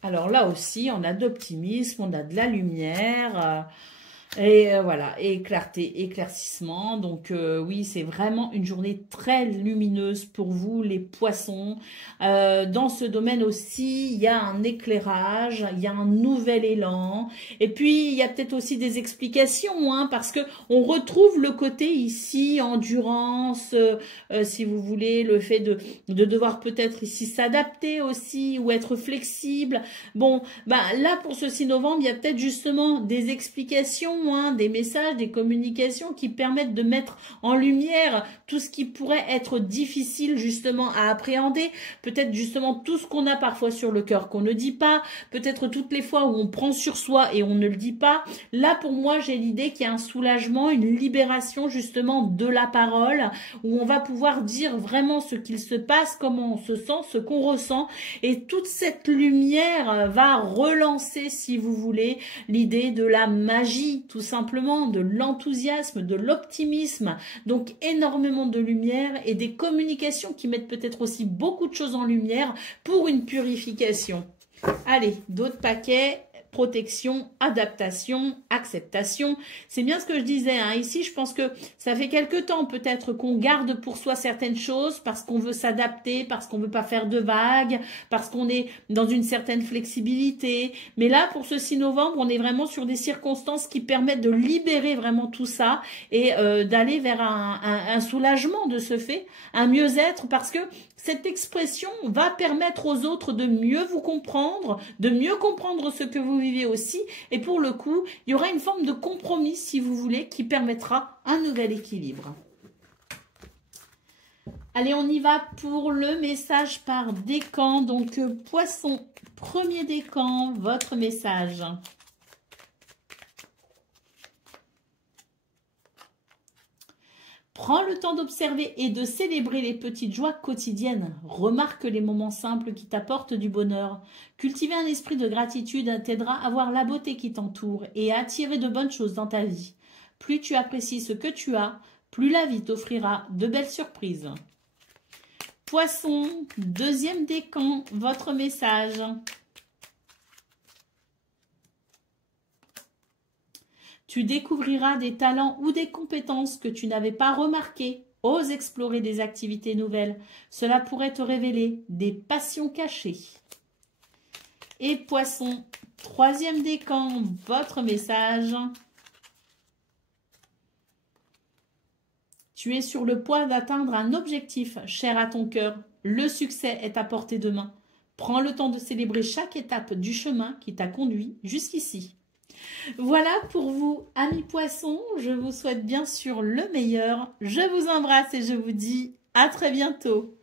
Alors là aussi, on a d'optimisme, on a de la lumière, et voilà, et clarté, éclaircissement. Donc oui, c'est vraiment une journée très lumineuse pour vous, les poissons. Dans ce domaine aussi, il y a un éclairage, il y a un nouvel élan. Et puis, il y a peut-être aussi des explications, hein, parce que on retrouve le côté ici, endurance, si vous voulez, le fait de devoir peut-être ici s'adapter aussi ou être flexible. Bon, bah là, pour ce 6 novembre, il y a peut-être justement des explications, hein, des messages, des communications qui permettent de mettre en lumière tout ce qui pourrait être difficile justement à appréhender, peut-être justement tout ce qu'on a parfois sur le cœur qu'on ne dit pas, peut-être toutes les fois où on prend sur soi et on ne le dit pas. Là, pour moi, j'ai l'idée qu'il y a un soulagement, une libération justement de la parole, où on va pouvoir dire vraiment ce qu'il se passe, comment on se sent, ce qu'on ressent, et toute cette lumière va relancer, si vous voulez, l'idée de la magie, tout simplement, de l'enthousiasme, de l'optimisme. Donc énormément de lumière et des communications qui mettent peut-être aussi beaucoup de choses en lumière pour une purification. Allez, d'autres paquets. Protection, adaptation, acceptation. C'est bien ce que je disais, hein. Ici, je pense que ça fait quelque temps peut-être qu'on garde pour soi certaines choses parce qu'on veut s'adapter, parce qu'on veut pas faire de vagues, parce qu'on est dans une certaine flexibilité. Mais là, pour ce 6 novembre, on est vraiment sur des circonstances qui permettent de libérer vraiment tout ça et d'aller vers un soulagement de ce fait, un mieux-être, parce que cette expression va permettre aux autres de mieux vous comprendre, de mieux comprendre ce que vous vivez aussi. Et pour le coup, il y aura une forme de compromis, si vous voulez, qui permettra un nouvel équilibre. Allez, on y va pour le message par décan. Donc, Poisson, premier décan, votre message. Prends le temps d'observer et de célébrer les petites joies quotidiennes. Remarque les moments simples qui t'apportent du bonheur. Cultiver un esprit de gratitude t'aidera à voir la beauté qui t'entoure et à attirer de bonnes choses dans ta vie. Plus tu apprécies ce que tu as, plus la vie t'offrira de belles surprises. Poisson, deuxième décan, votre message. Tu découvriras des talents ou des compétences que tu n'avais pas remarquées. Ose explorer des activités nouvelles. Cela pourrait te révéler des passions cachées. Et Poisson, troisième décan, votre message. Tu es sur le point d'atteindre un objectif cher à ton cœur. Le succès est à portée de main. Prends le temps de célébrer chaque étape du chemin qui t'a conduit jusqu'ici. Voilà pour vous, amis poissons. Je vous souhaite bien sûr le meilleur. Je vous embrasse et je vous dis à très bientôt.